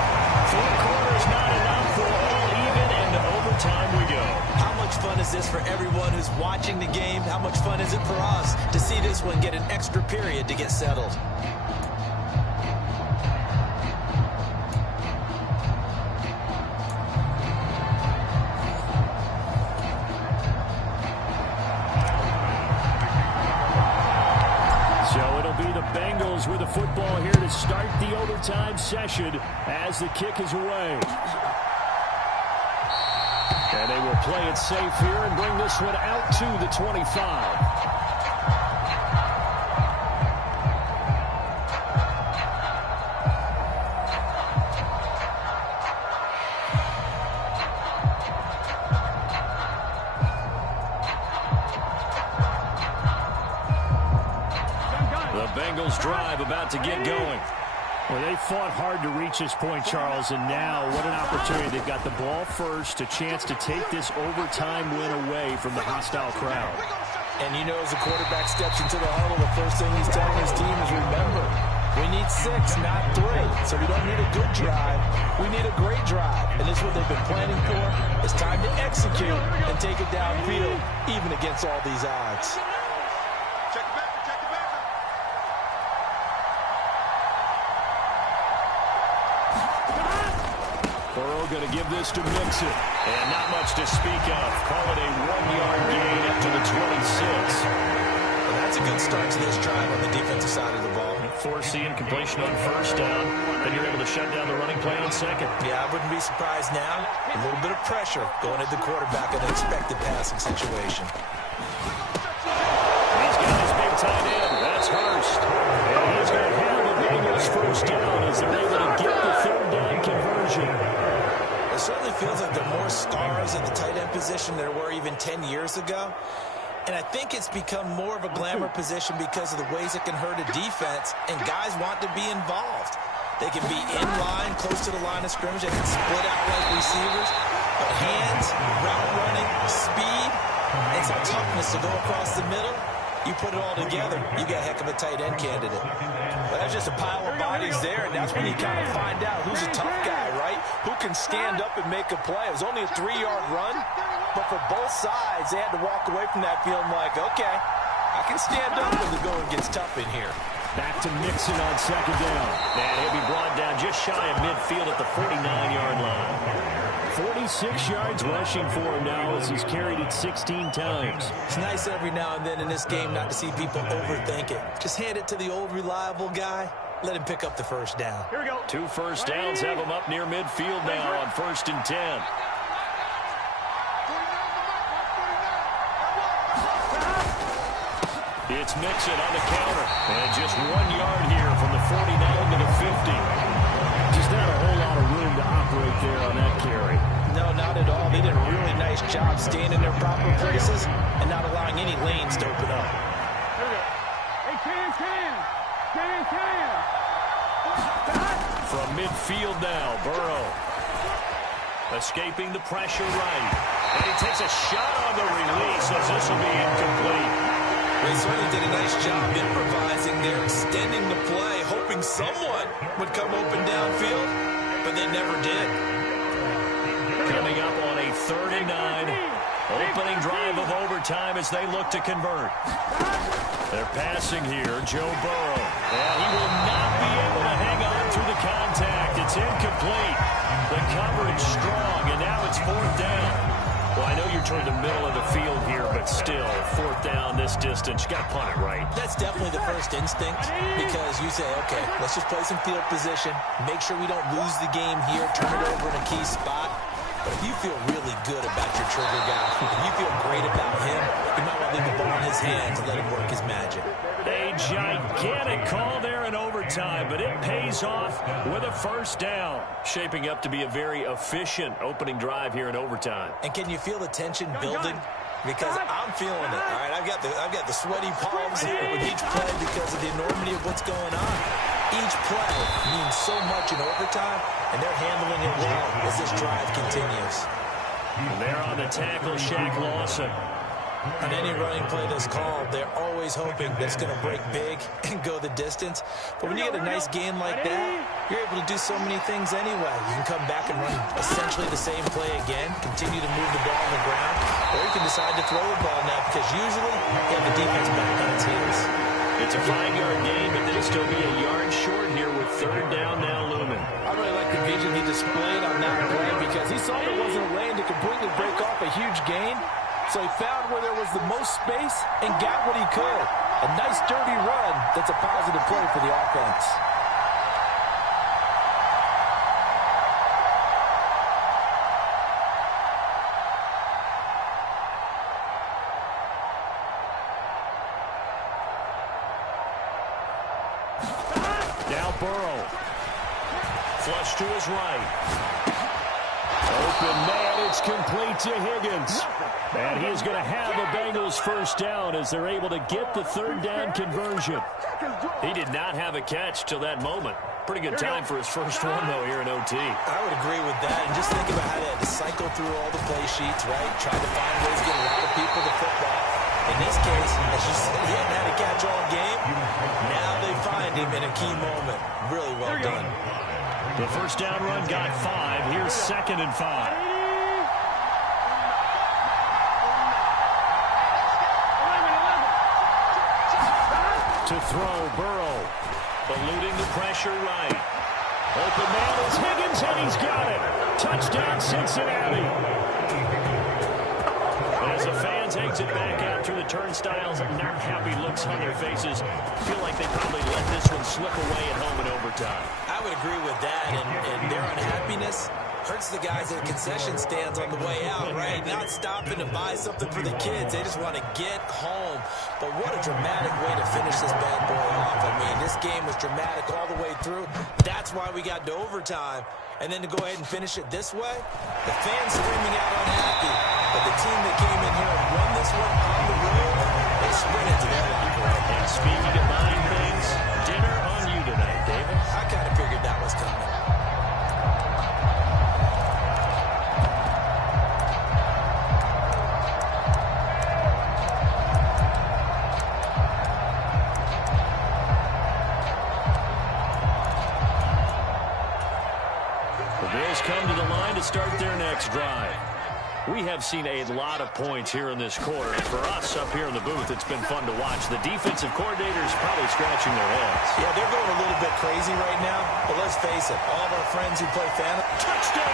4 quarters not enough for all even, and to overtime we go. How much fun is this for everyone who's watching the game? How much fun is it for us to see this one get an extra period to get settled? Bengals with the football here to start the overtime session as the kick is away. And they will play it safe here and bring this one out to the 25. Bengals drive about to get going. Well, they fought hard to reach this point, Charles, and now what an opportunity. They've got the ball first, a chance to take this overtime win away from the hostile crowd. And you know, as the quarterback steps into the huddle, the first thing he's telling his team is, remember, we need 6, not 3. So we don't need a good drive. We need a great drive. And this is what they've been planning for. It's time to execute and take it downfield, even against all these odds. Going to give this to Mixon. And not much to speak of. Call it a 1-yard gain up to the 26. Well, that's a good start to this drive on the defensive side of the ball. Forcing completion on first down. Then you're able to shut down the running play on second. Yeah, I wouldn't be surprised now. A little bit of pressure going at the quarterback in an expected passing situation. He's got his big tight end. That's Hurst. And he's going to have the Bengals first down as they're able to get the third down conversion. It certainly feels like there are more stars at the tight end position than there were even 10 years ago. And I think it's become more of a glamour position because of the ways it can hurt a defense, and guys want to be involved. They can be in line, close to the line of scrimmage. They can split out like receivers. But hands, route running, speed, and some toughness to go across the middle, you put it all together, you got a heck of a tight end candidate. But that's just a pile of bodies there, and that's when you kind of find out who's a tough guy, right? Who can stand up and make a play. It was only a 3-yard run, but for both sides, they had to walk away from that feeling like, okay, I can stand up when the going gets tough in here. Back to Mixon on second down. And he'll be brought down just shy of midfield at the 49-yard line. 46 yards rushing for him now as he's carried it 16 times. It's nice every now and then in this game not to see people overthink it. Just hand it to the old reliable guy. Let him pick up the first down. Here we go. 2 first downs have him up near midfield now on 1st and 10. It's Mixon on the counter. And just 1 yard here from the 49 to the 50. Just not a whole lot of room to operate there on that carry. No, not at all. They did a really nice job staying in their proper places and not allowing any lanes to open up. Here we go. Hey, Cam. From midfield now, Burrow. Escaping the pressure right. And he takes a shot on the release as this will be incomplete. They certainly did a nice job improvising there, extending the play, hoping someone would come open downfield, but they never did. Coming up on a 3rd and 9. Opening drive of overtime as they look to convert. They're passing here, Joe Burrow. And he will not be able to hang on through the contact. It's incomplete. The coverage strong, and now it's 4th down. Well, I know you're toward the middle of the field here, but still, 4th down this distance. You got to punt it right. That's definitely the first instinct because you say, okay, let's just play some field position, make sure we don't lose the game here, turn it over in a key spot. But if you feel really good about your trigger guy, if you feel great about him, you might want to leave the ball in his hands and let him work his magic. A gigantic call there in overtime, but it pays off with a 1st down. Shaping up to be a very efficient opening drive here in overtime. And can you feel the tension building? Because I'm feeling it. All right, I've got the sweaty palms with each play because of the enormity of what's going on. Each play means so much in overtime, and they're handling it well as this drive continues. And there on the tackle, Shaq Lawson. On any running play that's called, they're always hoping that it's going to break big and go the distance. But when you get a nice gain like that, you're able to do so many things anyway. You can come back and run essentially the same play again, continue to move the ball on the ground, or you can decide to throw the ball now because usually you have the defense back on its heels. It's a 5-yard gain, but they'll still be a yard short here with third down now looming. I really like the vision he displayed on that play because he saw there wasn't a lane to completely break off a huge gain. So he found where there was the most space and got what he could. A nice, dirty run that's a positive play for the offense. Now Burrow. Flush to his right. Open man, it's complete to Higgins. And he's going to have a Bengals first down as they're able to get the third down conversion. He did not have a catch till that moment. Pretty good time for his first one, though, here in OT. I would agree with that. And just think about how they had to cycle through all the play sheets, right? Try to find ways to get a lot of people to football. In this case, as you said, he hadn't had a catch all game. Now they find him in a key moment. Really well done. The first down run got 5. Here's 2nd and 5. To throw, Burrow. Eluding the pressure right. Open man is Higgins, and he's got it. Touchdown, Cincinnati. As the fans exit back out through the turnstiles, not happy looks on their faces. Feel like they probably let this one slip away at home in overtime. I would agree with that, and their unhappiness hurts the guys at concession stands on the way out, right? Not stopping to buy something for the kids. They just want to get home. But what a dramatic way to finish this bad boy off. I mean, this game was dramatic all the way through. That's why we got to overtime. And then to go ahead and finish it this way, the fans screaming out unhappy. But the team that came in here and won this one on the road, they sprinted to their locker room. And speaking of buying things, dinner on you tonight, David. I kind of figured that was coming. Come to the line to start their next drive. We have seen a lot of points here in this quarter. And for us up here in the booth, it's been fun to watch. The defensive coordinators probably scratching their heads. Yeah, they're going a little bit crazy right now. But let's face it, all of our friends who play fantasy. Touchdown!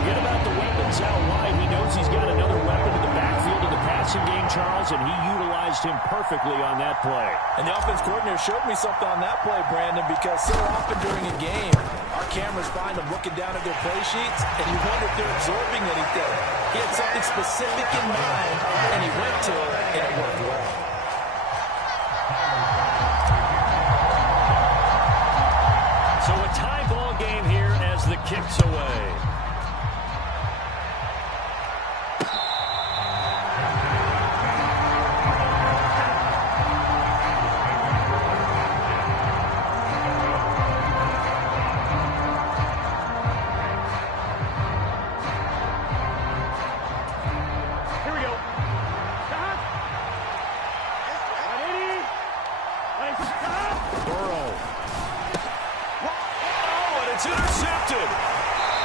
Forget about the weapons out wide. He knows he's got another weapon in the backfield of the passing game, Charles, and he utilized him perfectly on that play. And the offense coordinator showed me something on that play, Brandon, because so often during a game, our cameras find them looking down at their play sheets, and you wonder if they're absorbing anything. He had something specific in mind, and he went to it, and it worked well. So a tie ball game here as the kick's away.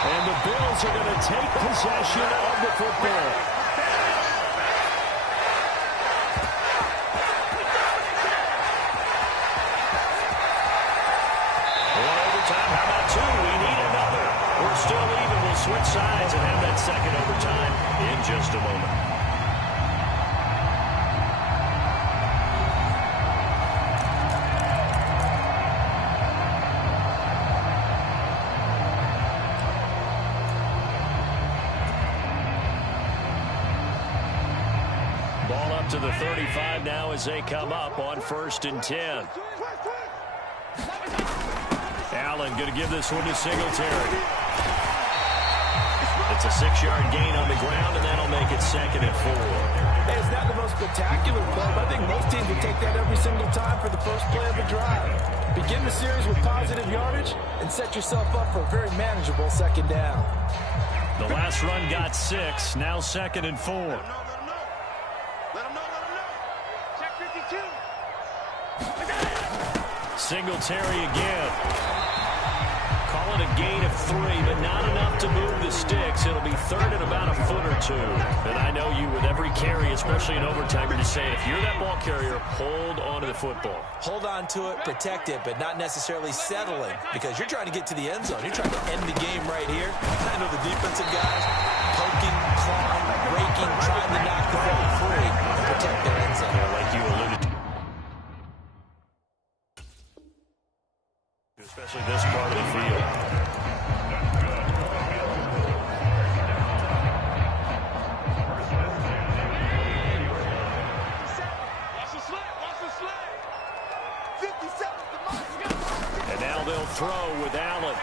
And the Bills are going to take possession of the football. One overtime. How about 2? We need another. We're still even. We'll switch sides and have that second overtime in just a moment. To the 35 now as they come up on 1st and 10. Allen going to give this one to Singletary. It's a 6-yard gain on the ground, and that'll make it 2nd and 4. Hey, it's not the most spectacular play, but I think most teams would take that every single time for the first play of the drive. Begin the series with positive yardage and set yourself up for a very manageable second down. The last run got 6. Now 2nd and 4. Let him know. Check 52. Singletary again. Call it a gain of 3, but not enough to move the sticks. It'll be 3rd and about a foot or 2. And I know you with every carry, especially in overtime, you're just saying, if you're that ball carrier, hold on to the football. Hold on to it, protect it, but not necessarily settling, because you're trying to get to the end zone. You're trying to end the game right here. I know the defensive guys poking, clawing, raking, trying to knock the ball free and protect their end zone. Yeah, like you alluded to. Especially this part of the field. And now they'll throw with Allen.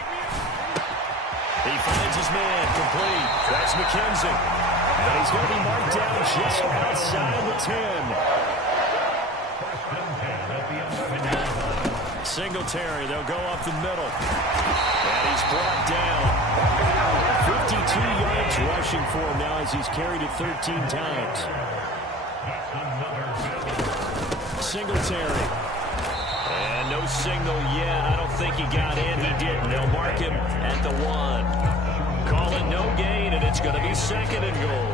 He finds his man, complete. That's McKenzie. And he's going to be marked down just outside the 10. Singletary, they'll go up the middle. And he's brought down. 52 yards rushing for him now as he's carried it 13 times. Singletary. And no signal yet. I don't think he got in. He didn't. They'll mark him at the 1. Call it no gain, and it's going to be 2nd and goal.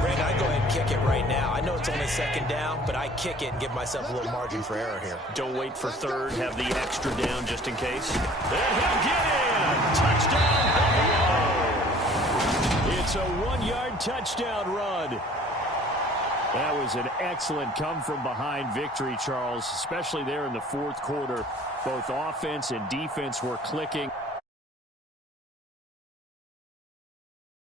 Brandon, I go ahead and kick it right now. I know it's only 2nd down, but I kick it and give myself a little margin for error here. Don't wait for 3rd. Have the extra down just in case. And he'll get in. Touchdown, Buffalo. It's a 1-yard touchdown run. That was an excellent come-from-behind victory, Charles, especially there in the 4th quarter. Both offense and defense were clicking.